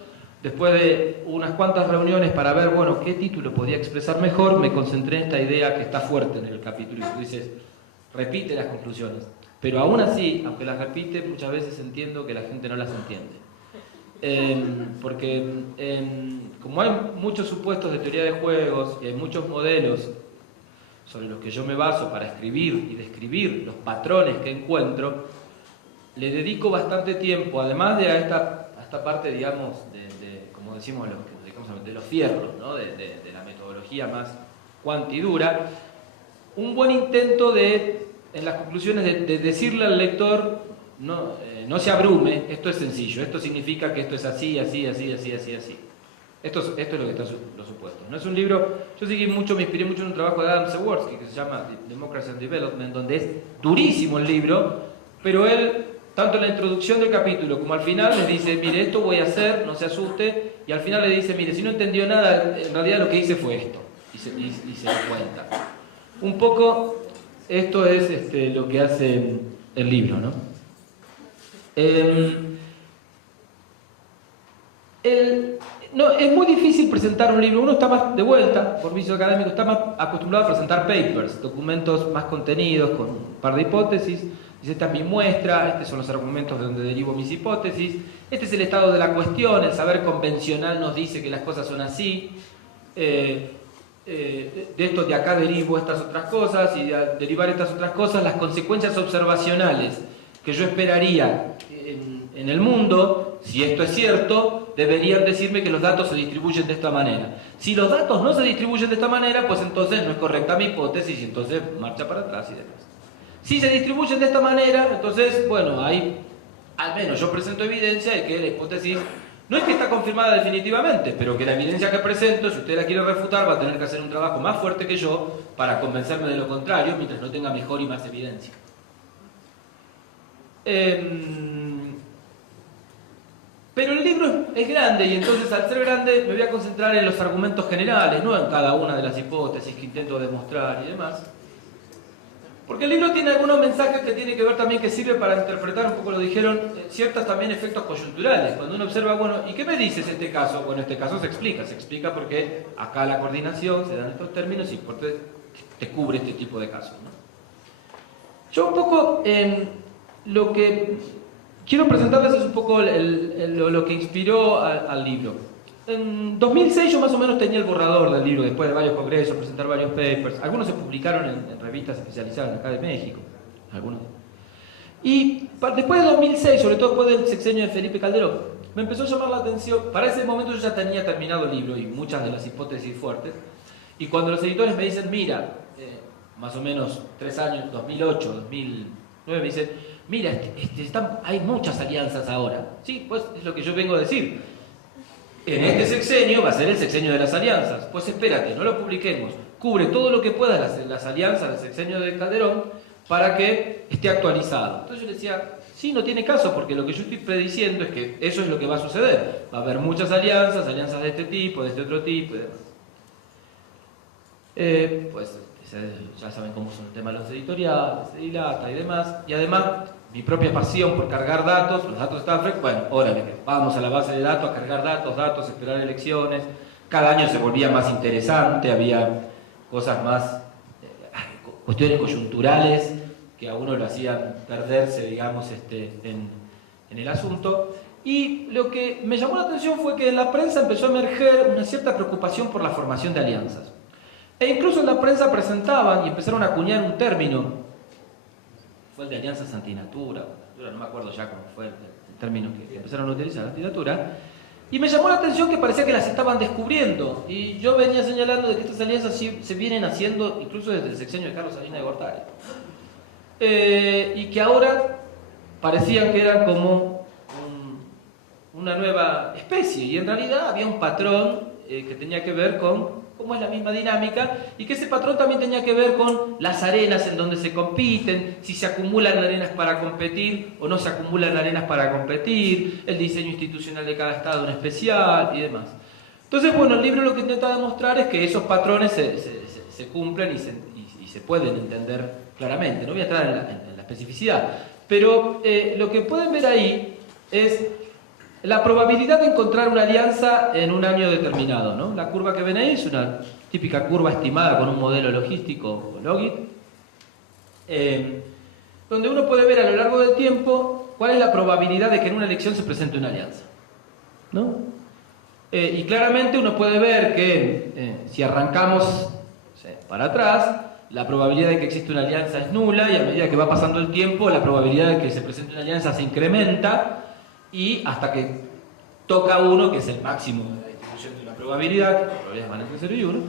después de unas cuantas reuniones para ver, bueno, qué título podía expresar mejor, me concentré en esta idea que está fuerte en el capítulo. Y tú dices, repite las conclusiones. Pero aún así, aunque las repite, muchas veces entiendo que la gente no las entiende. Porque como hay muchos supuestos de teoría de juegos y hay muchos modelos sobre los que yo me baso para escribir y describir los patrones que encuentro, le dedico bastante tiempo, además de a esta parte, digamos, como decimos, de los fierros, ¿no? de la metodología más cuantidura, un buen intento en las conclusiones de decirle al lector, no se abrume, esto es sencillo, esto significa que esto es así, así, así, así, así, así. Esto es lo que está los supuestos. No es un libro, yo me inspiré mucho en un trabajo de Adam Przeworski que se llama Democracy and Development, donde es durísimo el libro, pero él, tanto en la introducción del capítulo como al final, les dice, mire, esto voy a hacer, no se asuste, y al final le dice, mire, si no entendió nada, en realidad lo que hice fue esto, y se da cuenta. Un poco, esto es lo que hace el libro, ¿no? No, es muy difícil presentar un libro. Uno está más, de vuelta, por vicio académico, está más acostumbrado a presentar papers, documentos más contenidos, con un par de hipótesis. Dice, esta es mi muestra, estos son los argumentos de donde derivo mis hipótesis, este es el estado de la cuestión, el saber convencional nos dice que las cosas son así, de esto de acá derivo estas otras cosas, y al derivar estas otras cosas, las consecuencias observacionales que yo esperaría en el mundo, si esto es cierto, deberían decirme que los datos se distribuyen de esta manera. Si los datos no se distribuyen de esta manera, pues entonces no es correcta mi hipótesis y entonces marcha para atrás y demás. Si se distribuyen de esta manera, entonces, bueno, ahí al menos yo presento evidencia de que la hipótesis no es que está confirmada definitivamente, pero que la evidencia que presento, si usted la quiere refutar, va a tener que hacer un trabajo más fuerte que yo para convencerme de lo contrario, mientras no tenga mejor y más evidencia. Pero el libro es grande y entonces al ser grande me voy a concentrar en los argumentos generales, no en cada una de las hipótesis que intento demostrar y demás. Porque el libro tiene algunos mensajes que tiene que ver también, que sirve para interpretar, un poco lo dijeron, ciertos también efectos coyunturales. Cuando uno observa, bueno, ¿y qué me dices este caso? Bueno, este caso se explica porque acá la coordinación se dan estos términos y por te cubre este tipo de casos, ¿no? Yo un poco lo que quiero presentarles es un poco lo que inspiró al libro. En 2006 yo más o menos tenía el borrador del libro, después de varios congresos, presentar varios papers. Algunos se publicaron en revistas especializadas acá de México. Algunos. Y después de 2006, sobre todo después del sexenio de Felipe Calderón, me empezó a llamar la atención. Para ese momento yo ya tenía terminado el libro y muchas de las hipótesis fuertes. Y cuando los editores me dicen, mira, más o menos 3 años, 2008, 2009, me dicen, mira, hay muchas alianzas ahora. Sí, pues es lo que yo vengo a decir. En este sexenio va a ser el sexenio de las alianzas. Pues espérate, no lo publiquemos. Cubre todo lo que pueda las alianzas del sexenio de Calderón para que esté actualizado. Entonces yo le decía, sí, no tiene caso, porque lo que yo estoy prediciendo es que eso es lo que va a suceder. Va a haber muchas alianzas de este tipo, de este otro tipo y demás. Pues ya saben cómo son el tema de los editoriales, se dilata y demás. Y además, mi propia pasión por cargar datos, los datos estaban frescos, bueno, órale, vamos a la base de datos, a cargar datos, esperar elecciones. Cada año se volvía más interesante, había cosas más, cuestiones coyunturales que a uno lo hacían perderse, digamos, en el asunto. Y lo que me llamó la atención fue que en la prensa empezó a emerger una cierta preocupación por la formación de alianzas. E incluso en la prensa presentaban y empezaron a acuñar un término, fue el de alianzas antinatura, no me acuerdo ya cómo fue el término que empezaron a utilizar, antinatura, y me llamó la atención que parecía que las estaban descubriendo, y yo venía señalando de que estas alianzas sí se vienen haciendo incluso desde el sexenio de Carlos Salinas de Gortari, y que ahora parecían que eran como una nueva especie, y en realidad había un patrón que tenía que ver con cómo es la misma dinámica, y que ese patrón también tenía que ver con las arenas en donde se compiten, si se acumulan arenas para competir o no se acumulan arenas para competir, el diseño institucional de cada estado en especial y demás. Entonces, bueno, el libro lo que intenta demostrar es que esos patrones se cumplen y se pueden entender claramente. No voy a entrar en la especificidad, pero lo que pueden ver ahí es la probabilidad de encontrar una alianza en un año determinado, ¿no? La curva que ven ahí es una típica curva estimada con un modelo logístico, Logit, donde uno puede ver a lo largo del tiempo cuál es la probabilidad de que en una elección se presente una alianza, ¿no? Y claramente uno puede ver que si arrancamos para atrás, la probabilidad de que exista una alianza es nula, y a medida que va pasando el tiempo, la probabilidad de que se presente una alianza se incrementa, y hasta que toca uno, que es el máximo de la distribución de una probabilidad, que las probabilidades van entre 0 y 1,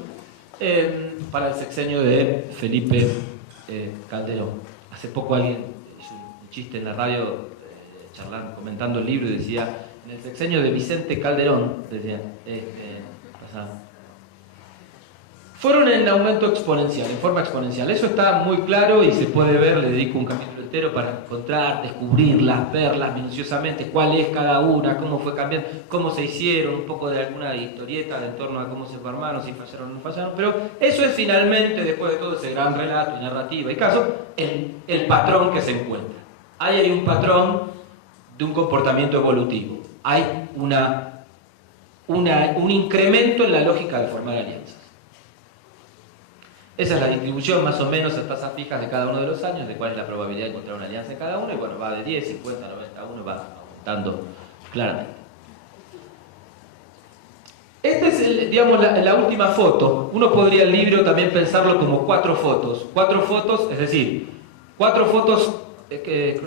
para el sexenio de Felipe Calderón. Hace poco alguien hizo un chiste en la radio, charlando, comentando el libro, y decía, el sexenio de Vicente Calderón, decía, fueron en aumento exponencial, en forma exponencial. Eso está muy claro y se puede ver, le dedico un capítulo entero para encontrar, descubrirlas, verlas minuciosamente, cuál es cada una, cómo fue cambiando, cómo se hicieron, un poco de alguna historieta en torno a cómo se formaron, si fallaron o no fallaron, pero eso es finalmente, después de todo ese gran relato y narrativa y caso, el patrón que se encuentra. Ahí hay un patrón de un comportamiento evolutivo, hay un incremento en la lógica de formar alianzas. Esa es la distribución más o menos a tasas fijas de cada uno de los años, de cuál es la probabilidad de encontrar una alianza en cada uno, y bueno, va de 10, 50, 90, uno va aumentando claramente. Esta es, digamos, la última foto. Uno podría el libro también pensarlo como 4 fotos. 4 fotos, es decir, 4 fotos de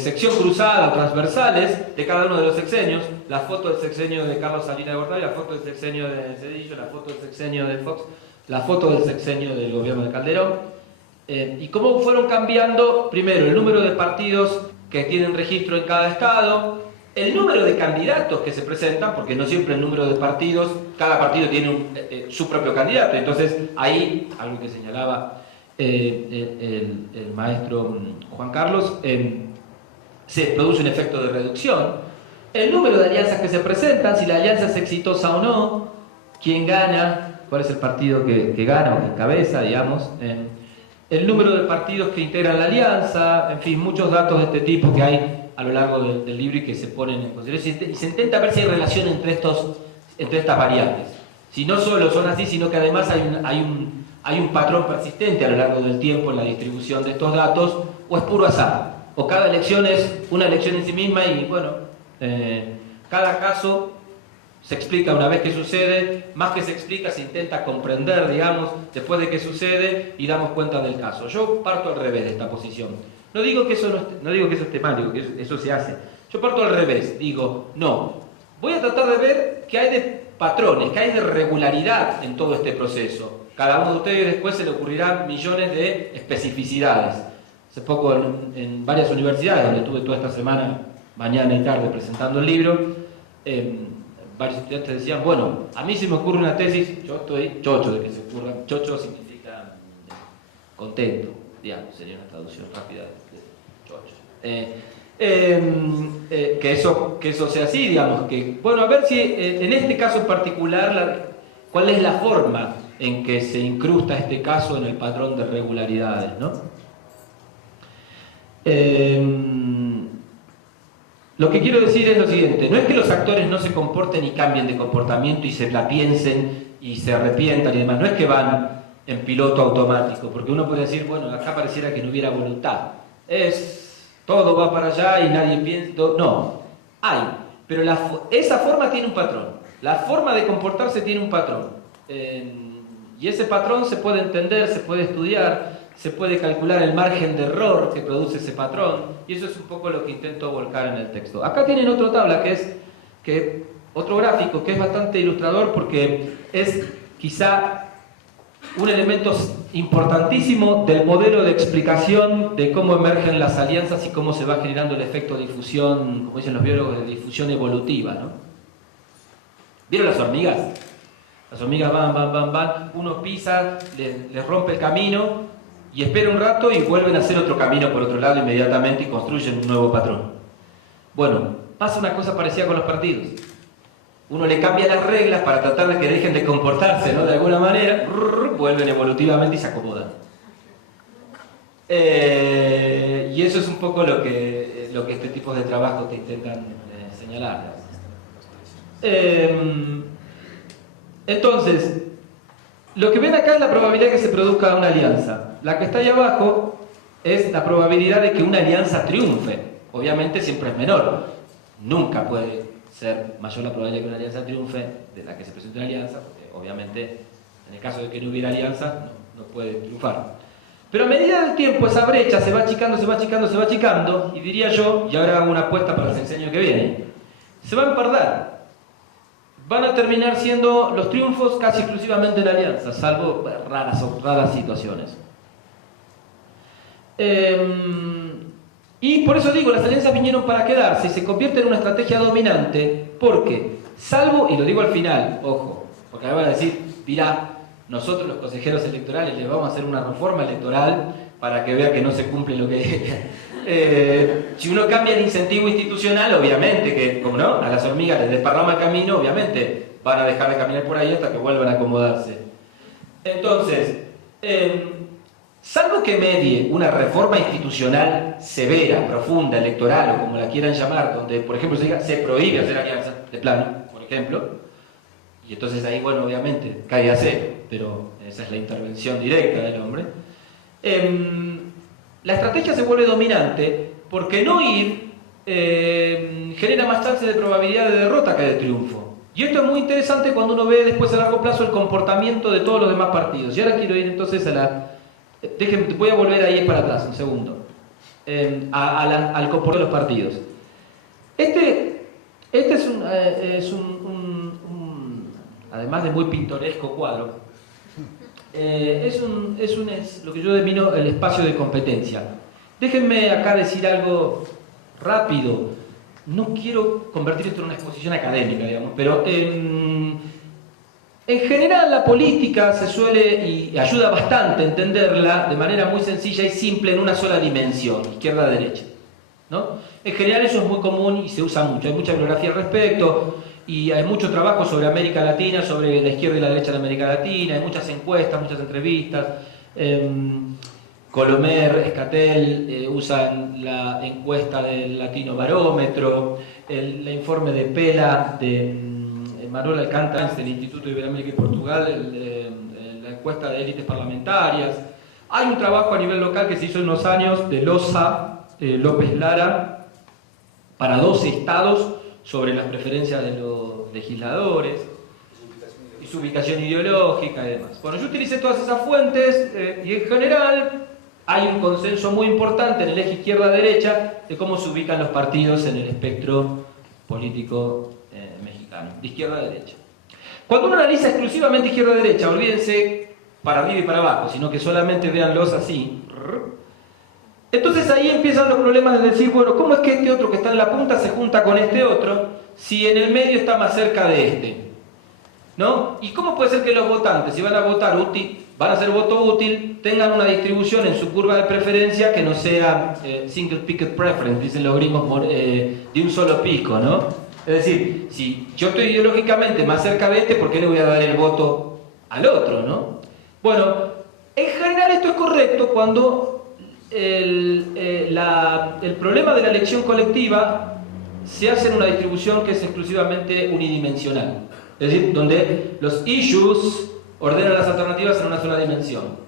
sección cruzada, transversales, de cada uno de los sexenios. La foto del sexenio de Carlos Salinas de Gortari, la foto del sexenio de Zedillo, la foto del sexenio de Fox, la foto del sexenio del gobierno de Calderón, y cómo fueron cambiando, primero, el número de partidos que tienen registro en cada estado, el número de candidatos que se presentan, porque no siempre el número de partidos, cada partido tiene su propio candidato, entonces ahí, algo que señalaba el maestro Juan Carlos, se produce un efecto de reducción, el número de alianzas que se presentan, si la alianza es exitosa o no, quién gana, cuál es el partido que gana o que encabeza, digamos, el número de partidos que integran la alianza, en fin, muchos datos de este tipo que hay a lo largo del libro y que se ponen en consideración. Y se intenta ver si hay relación entre estas variables. Si no solo son así, sino que además hay un patrón persistente a lo largo del tiempo en la distribución de estos datos, o es puro azar, o cada elección es una elección en sí misma y, bueno, cada caso se explica una vez que sucede, más que se explica se intenta comprender, digamos, después de que sucede y damos cuenta del caso. Yo parto al revés de esta posición. No digo que eso esté mal, digo que eso se hace. Yo parto al revés, digo, no, voy a tratar de ver qué hay de patrones, qué hay de regularidad en todo este proceso. Cada uno de ustedes después se le ocurrirán millones de especificidades. Hace poco en varias universidades, donde estuve toda esta semana, mañana y tarde, presentando el libro, varios estudiantes decían, bueno, a mí se me ocurre una tesis, yo estoy chocho de que se ocurra, chocho significa contento, digamos, sería una traducción rápida de chocho. Que eso sea así, digamos, que, bueno, a ver si en este caso en particular, cuál es la forma en que se incrusta este caso en el patrón de regularidades, ¿no? Lo que quiero decir es lo siguiente, no es que los actores no se comporten y cambien de comportamiento y se la piensen y se arrepientan y demás, no es que van en piloto automático, porque uno puede decir, bueno, acá pareciera que no hubiera voluntad, todo va para allá y nadie piensa, no, hay, pero esa forma tiene un patrón, la forma de comportarse tiene un patrón, y ese patrón se puede entender, se puede estudiar, se puede calcular el margen de error que produce ese patrón, y eso es un poco lo que intento volcar en el texto. Acá tienen otra tabla otro gráfico que es bastante ilustrador porque es quizá un elemento importantísimo del modelo de explicación de cómo emergen las alianzas y cómo se va generando el efecto de difusión, como dicen los biólogos, de difusión evolutiva, ¿no? ¿Vieron las hormigas? Las hormigas van, uno pisa, les rompe el camino y espera un rato y vuelven a hacer otro camino por otro lado inmediatamente y construyen un nuevo patrón. Bueno, pasa una cosa parecida con los partidos. Uno le cambia las reglas para tratar de que dejen de comportarse, ¿no? De alguna manera, vuelven evolutivamente y se acomodan. Y eso es un poco lo que este tipo de trabajos te intentan señalar. Entonces, lo que ven acá es la probabilidad de que se produzca una alianza. La que está ahí abajo es la probabilidad de que una alianza triunfe. Obviamente siempre es menor. Nunca puede ser mayor la probabilidad de que una alianza triunfe de la que se presente una alianza, porque obviamente en el caso de que no hubiera alianza no puede triunfar. Pero a medida del tiempo esa brecha se va achicando, se va achicando, se va achicando, y diría yo, y ahora hago una apuesta para el sexenio que viene, se va a empardar. Van a terminar siendo los triunfos casi exclusivamente en alianza, salvo raras situaciones. Y por eso digo, las alianzas vinieron para quedarse y se convierte en una estrategia dominante, porque, salvo, y lo digo al final, ojo, porque me van a decir, mirá, nosotros los consejeros electorales les vamos a hacer una reforma electoral para que vea que no se cumple lo que... si uno cambia el incentivo institucional, obviamente que, como no, a las hormigas les desparrama el camino, obviamente van a dejar de caminar por ahí hasta que vuelvan a acomodarse. Entonces, salvo que medie una reforma institucional severa, profunda, electoral o como la quieran llamar, donde, por ejemplo, se diga, se prohíbe hacer alianzas de plano, por ejemplo, y entonces ahí, bueno, obviamente, cae a cero, pero esa es la intervención directa del hombre. La estrategia se vuelve dominante porque no ir genera más chances de probabilidad de derrota que de triunfo. Y esto es muy interesante cuando uno ve después a largo plazo el comportamiento de todos los demás partidos. Y ahora quiero ir entonces a la... Déjenme, voy a volver ahí para atrás, un segundo. Al comportamiento de los partidos. Este es además de muy pintoresco cuadro, es lo que yo denomino el espacio de competencia. Déjenme acá decir algo rápido. No quiero convertir esto en una exposición académica, digamos, pero en general la política se suele, y ayuda bastante a entenderla de manera muy sencilla y simple en una sola dimensión, izquierda-derecha, ¿no? En general eso es muy común y se usa mucho, hay mucha bibliografía al respecto, y hay mucho trabajo sobre América Latina, sobre la izquierda y la derecha de América Latina, hay muchas encuestas, muchas entrevistas. Colomer, Escatel usan la encuesta del Latino Barómetro, el informe de Pela, de Manuel Alcántara del Instituto de Iberoamérica y Portugal, la encuesta de élites parlamentarias. Hay un trabajo a nivel local que se hizo en unos años de Loza, López Lara, para 12 estados sobre las preferencias de los legisladores y su ubicación ideológica y demás. Bueno, yo utilicé todas esas fuentes y en general hay un consenso muy importante en el eje izquierda-derecha de cómo se ubican los partidos en el espectro político mexicano, de izquierda a derecha. Cuando uno analiza exclusivamente izquierda-derecha, olvídense para arriba y para abajo, sino que solamente véanlos así. Entonces ahí empiezan los problemas de decir, bueno, ¿cómo es que este otro que está en la punta se junta con este otro si en el medio está más cerca de este? ¿No? ¿Y cómo puede ser que los votantes, si van a votar útil, van a hacer voto útil, tengan una distribución en su curva de preferencia que no sea single picket preference, dicen los gringos, de un solo pico, ¿no? Es decir, si yo estoy ideológicamente más cerca de este, ¿por qué le voy a dar el voto al otro, no? Bueno, en general esto es correcto cuando el problema de la elección colectiva se hace en una distribución que es exclusivamente unidimensional. Es decir, donde los issues ordenan las alternativas en una sola dimensión.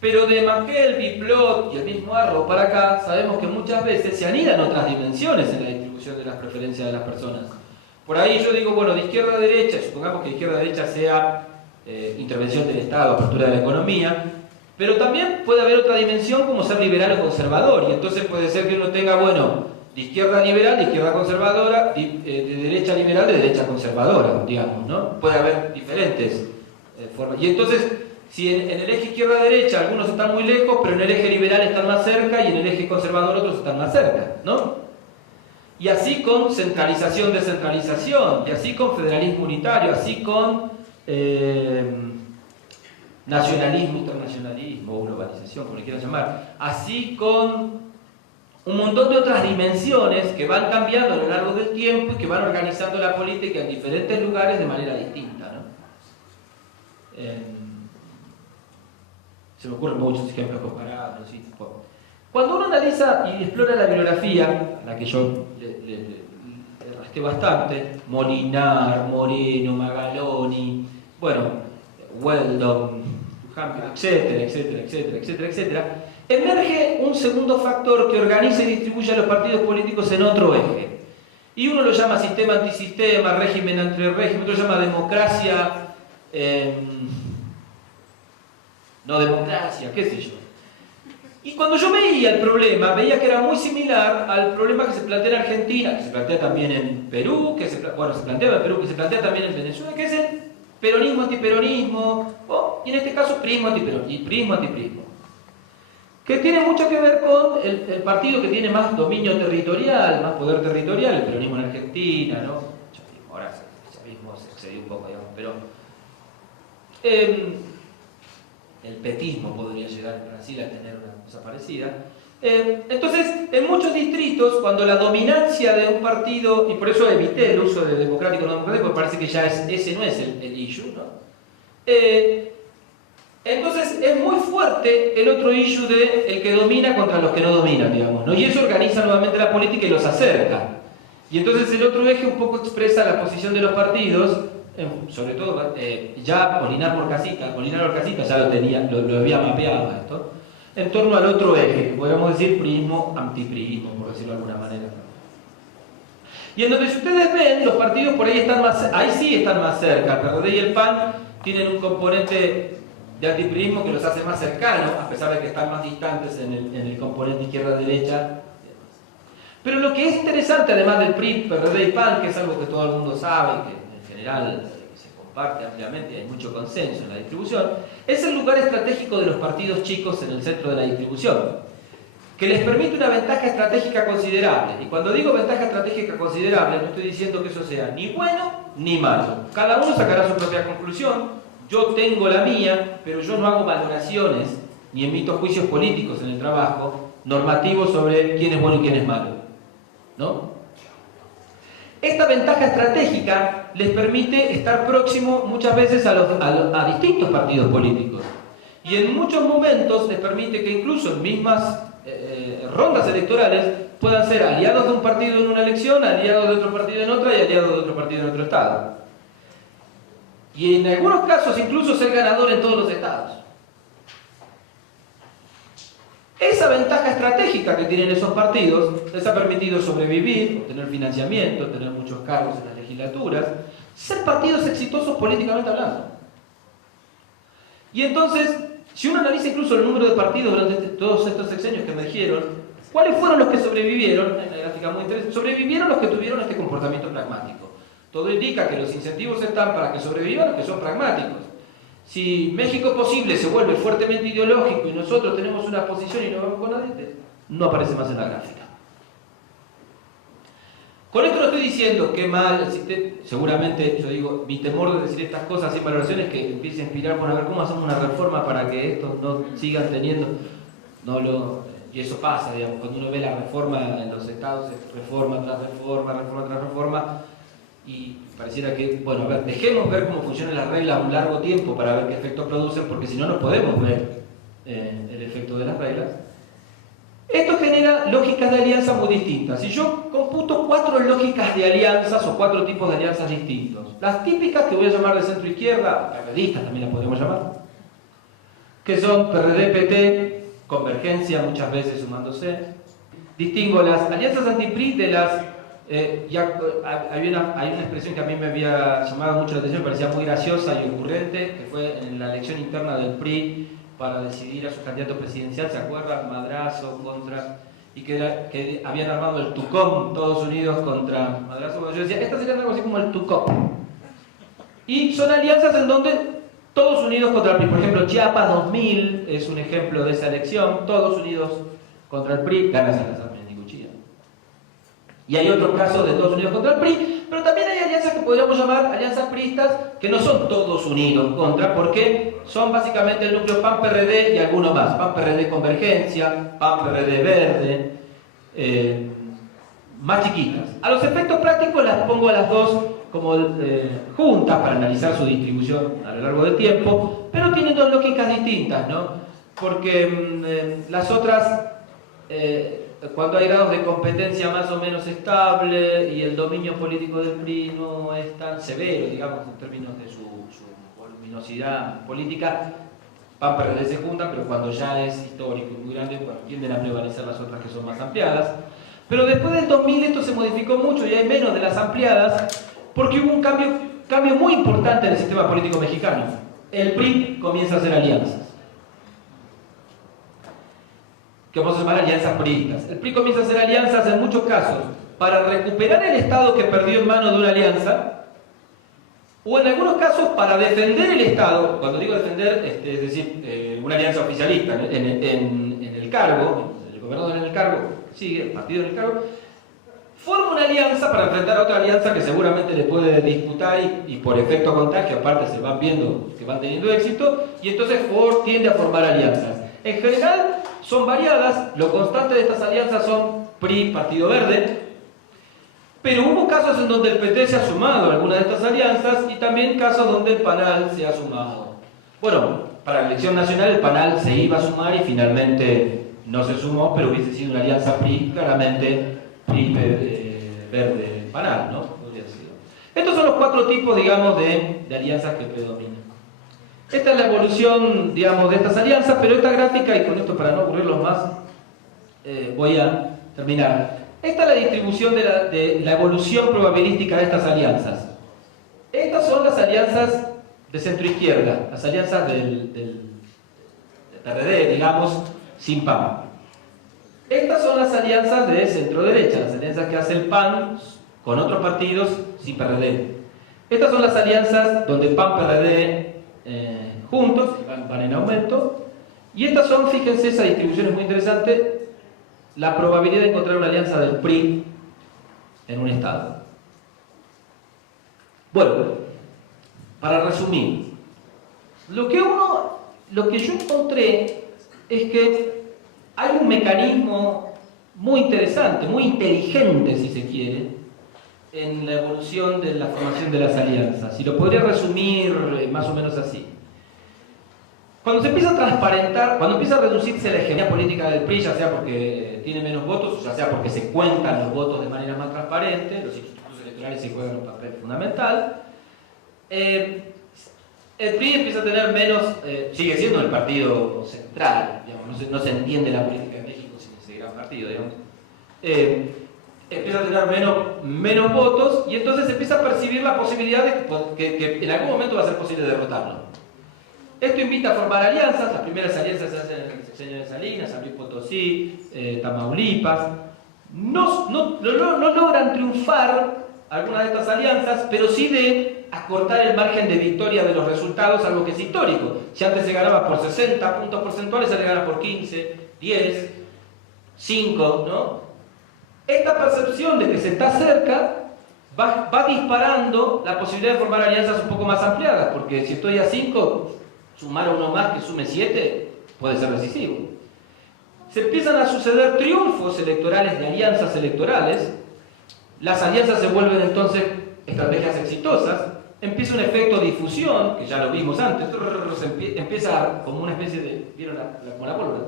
Pero de McKelvey, Plot y el mismo Arrow para acá, sabemos que muchas veces se anidan otras dimensiones en la distribución de las preferencias de las personas. Por ahí yo digo, bueno, de izquierda a derecha, supongamos que de izquierda a derecha sea intervención del Estado, apertura de la economía, pero también puede haber otra dimensión como ser liberal o conservador, y entonces puede ser que uno tenga, bueno, de izquierda liberal, de izquierda conservadora, de derecha liberal, de derecha conservadora, digamos, ¿no? Puede haber diferentes formas. Y entonces, si en el eje izquierda-derecha algunos están muy lejos, pero en el eje liberal están más cerca, y en el eje conservador otros están más cerca, ¿no? Y así con centralización, descentralización, y así con federalismo unitario, así con nacionalismo, internacionalismo, globalización, como le quieran llamar, así con un montón de otras dimensiones que van cambiando a lo largo del tiempo y que van organizando la política en diferentes lugares de manera distinta, ¿no? Se me ocurren muchos ejemplos comparables. ¿Sí? Cuando uno analiza y explora la bibliografía, a la que yo le rasqué bastante, Molinar, Moreno, Magaloni, bueno, Weldon, etcétera, etcétera, etcétera, etcétera, etcétera, emerge un segundo factor que organiza y distribuye a los partidos políticos en otro eje. Y uno lo llama sistema antisistema, régimen entre régimen, otro lo llama democracia, no democracia, qué sé yo. Y cuando yo veía el problema, veía que era muy similar al problema que se plantea en Argentina, que se plantea también en Perú, que se planteaba en Perú, que se plantea también en Venezuela, que es el peronismo-antiperonismo, y en este caso prismo-antiprismo. que tiene mucho que ver con el partido que tiene más dominio territorial, más poder territorial, el peronismo en Argentina, ¿no? Ahora el chavismo se excedió un poco, digamos, pero el petismo podría llegar en Brasil a tener una cosa parecida. Entonces, en muchos distritos, cuando la dominancia de un partido, y por eso evité el uso de democrático o no democrático, porque parece que ya ese no es el issue, ¿no? Entonces es muy fuerte el otro issue de el que domina contra los que no dominan, digamos, ¿no? Y eso organiza nuevamente la política y los acerca. Y entonces el otro eje un poco expresa la posición de los partidos, sobre todo ya Molinar Orcasitas ya lo tenía, lo había mapeado esto, en torno al otro eje, que podríamos decir priismo, antipriismo, por decirlo de alguna manera. Y en donde si ustedes ven, los partidos por ahí están más, ahí sí están más cerca. El PRD y el PAN tienen un componente de antipriismo que los hace más cercanos, a pesar de que están más distantes en el componente izquierda-derecha. Pero lo que es interesante, además del PRI, PRD y PAN, que es algo que todo el mundo sabe, que en general se comparte ampliamente y hay mucho consenso en la distribución, es el lugar estratégico de los partidos chicos en el centro de la distribución, que les permite una ventaja estratégica considerable. Y cuando digo ventaja estratégica considerable, no estoy diciendo que eso sea ni bueno ni malo. Cada uno sacará su propia conclusión, yo tengo la mía, pero yo no hago valoraciones ni emito juicios políticos en el trabajo normativos sobre quién es bueno y quién es malo, ¿no? Esta ventaja estratégica les permite estar próximo muchas veces a distintos partidos políticos. Y en muchos momentos les permite que incluso en mismas rondas electorales puedan ser aliados de un partido en una elección, aliados de otro partido en otra y aliados de otro partido en otro estado. Y en algunos casos incluso ser ganador en todos los estados. Esa ventaja estratégica que tienen esos partidos les ha permitido sobrevivir, obtener financiamiento, tener muchos cargos en las legislaturas, ser partidos exitosos políticamente hablando. Y entonces, si uno analiza incluso el número de partidos durante todos estos sexenios que me dijeron, ¿cuáles fueron los que sobrevivieron? Hay una gráfica muy interesante. Sobrevivieron los que tuvieron este comportamiento pragmático. Todo indica que los incentivos están para que sobrevivan los que son pragmáticos. Si México Posible se vuelve fuertemente ideológico y nosotros tenemos una posición y no vamos con nadie, no aparece más en la gráfica. Con esto no estoy diciendo que mal, seguramente, yo digo, mi temor de decir estas cosas sin valoraciones que empiece a inspirar por a ver cómo hacemos una reforma para que esto no sigan teniendo, y eso pasa, digamos, cuando uno ve la reforma en los estados, es reforma tras reforma, reforma tras reforma, y pareciera que, bueno, a ver, dejemos ver cómo funcionan las reglas un largo tiempo para ver qué efecto producen, porque si no, no podemos ver el efecto de las reglas. Esto genera lógicas de alianza muy distintas. Si yo computo 4 lógicas de alianzas o 4 tipos de alianzas distintos, las típicas que voy a llamar de centro-izquierda, PRDistas también las podemos llamar, que son PRD-PT, convergencia muchas veces sumándose. Distingo las alianzas anti-PRI de las... hay una expresión que a mí me había llamado mucho la atención, me parecía muy graciosa y ocurrente, que fue en la elección interna del PRI para decidir a su candidato presidencial, ¿se acuerdan? Madrazo contra... y que habían armado el TUCOM, todos unidos contra Madrazo. Yo decía, estas serían algo así como el TUCOM. Y son alianzas en donde todos unidos contra el PRI. Por ejemplo, Chiapas 2000 es un ejemplo de esa elección, todos unidos contra el PRI, gana Salazar en Cuchilla. Y hay otro caso de todos unidos contra el PRI, pero también hay alianzas que podríamos llamar alianzas priistas que no son todos unidos contra, porque son básicamente el núcleo PAN-PRD y alguno más. PAN-PRD Convergencia, PAN-PRD Verde, más chiquitas. A los efectos prácticos las pongo a las dos como juntas para analizar su distribución a lo largo del tiempo, pero tienen dos lógicas distintas, ¿no? Porque las otras... cuando hay grados de competencia más o menos estable y el dominio político del PRI no es tan severo, digamos, en términos de su voluminosidad política, PAN-PRD se juntan, pero cuando ya es histórico y muy grande, bueno, tienden a prevalecer las otras que son más ampliadas. Pero después del 2000 esto se modificó mucho y hay menos de las ampliadas porque hubo un cambio muy importante en el sistema político mexicano. El PRI comienza a hacer alianzas, que vamos a llamar alianzas priistas. El PRI comienza a hacer alianzas en muchos casos para recuperar el Estado que perdió en manos de una alianza o en algunos casos para defender el Estado. Cuando digo defender, es decir, una alianza oficialista en el cargo, el gobernador en el cargo, sigue, el partido en el cargo, forma una alianza para enfrentar a otra alianza que seguramente le puede disputar y por efecto contagio, aparte se van viendo que van teniendo éxito, y entonces tiende a formar alianzas. En general son variadas, lo constante de estas alianzas son PRI, Partido Verde, pero hubo casos en donde el PT se ha sumado a alguna de estas alianzas y también casos donde el PANAL se ha sumado. Bueno, para la elección nacional el PANAL se iba a sumar y finalmente no se sumó, pero hubiese sido una alianza PRI, claramente PRI Verde PANAL, ¿no? Podría ser. Estos son los 4 tipos, digamos, de alianzas que predominan. Esta es la evolución, digamos, de estas alianzas, pero esta gráfica, y con esto para no aburrirlos más, voy a terminar. Esta es la distribución de la evolución probabilística de estas alianzas. Estas son las alianzas de centroizquierda, las alianzas del PRD, digamos, sin PAN. Estas son las alianzas de centro-derecha, las alianzas que hace el PAN con otros partidos sin PRD. Estas son las alianzas donde PAN-PRD juntos, van en aumento. Y estas son, fíjense, esa distribución es muy interesante, la probabilidad de encontrar una alianza del PRI en un estado. Bueno, para resumir, lo que yo encontré es que hay un mecanismo muy interesante, muy inteligente, si se quiere, en la evolución de la formación de las alianzas. Y lo podría resumir más o menos así. Cuando se empieza a transparentar, cuando empieza a reducirse la hegemonía política del PRI, ya sea porque tiene menos votos, o ya sea porque se cuentan los votos de manera más transparente, los institutos electorales se juegan un papel fundamental, el PRI empieza a tener menos, sigue siendo el partido central, digamos, no se entiende la política de México sin ese gran partido, digamos. Empieza a tener menos votos y entonces empieza a percibir la posibilidad de que en algún momento va a ser posible derrotarlo. Esto invita a formar alianzas. Las primeras alianzas se hacen en el sexenio de Salinas, San Luis Potosí, Tamaulipas. No logran triunfar algunas de estas alianzas, pero sí de acortar el margen de victoria de los resultados, algo que es histórico. Si antes se ganaba por 60 puntos porcentuales, se le gana por 15, 10, 5, ¿no? Esta percepción de que se está cerca va disparando la posibilidad de formar alianzas un poco más ampliadas, porque si estoy a 5, sumar a uno más que sume 7 puede ser decisivo. Se empiezan a suceder triunfos electorales de alianzas electorales, las alianzas se vuelven entonces estrategias exitosas, empieza un efecto difusión, que ya lo vimos antes, empieza como una especie de, ¿vieron como la pólvora?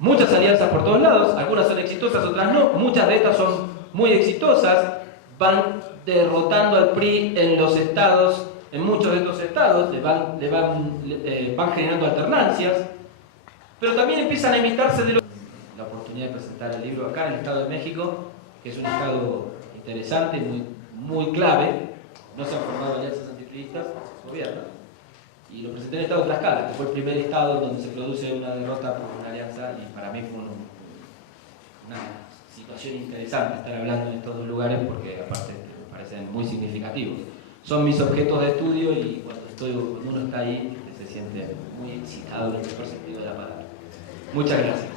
Muchas alianzas por todos lados, algunas son exitosas, otras no, muchas de estas son muy exitosas, van derrotando al PRI en los estados, en muchos de estos estados, van generando alternancias, pero también empiezan a imitarse de la oportunidad de presentar el libro acá en el Estado de México, que es un estado interesante, muy clave. No se han formado alianzas antipriistas, gobierno, y lo presenté en el estado de Tlaxcala, que fue el primer estado donde se produce una derrota por una alianza, y para mí fue una situación interesante estar hablando en estos dos lugares, porque aparte me parecen muy significativos. Son mis objetos de estudio y cuando uno está ahí se siente muy excitado en el mejor sentido de la palabra. Muchas gracias.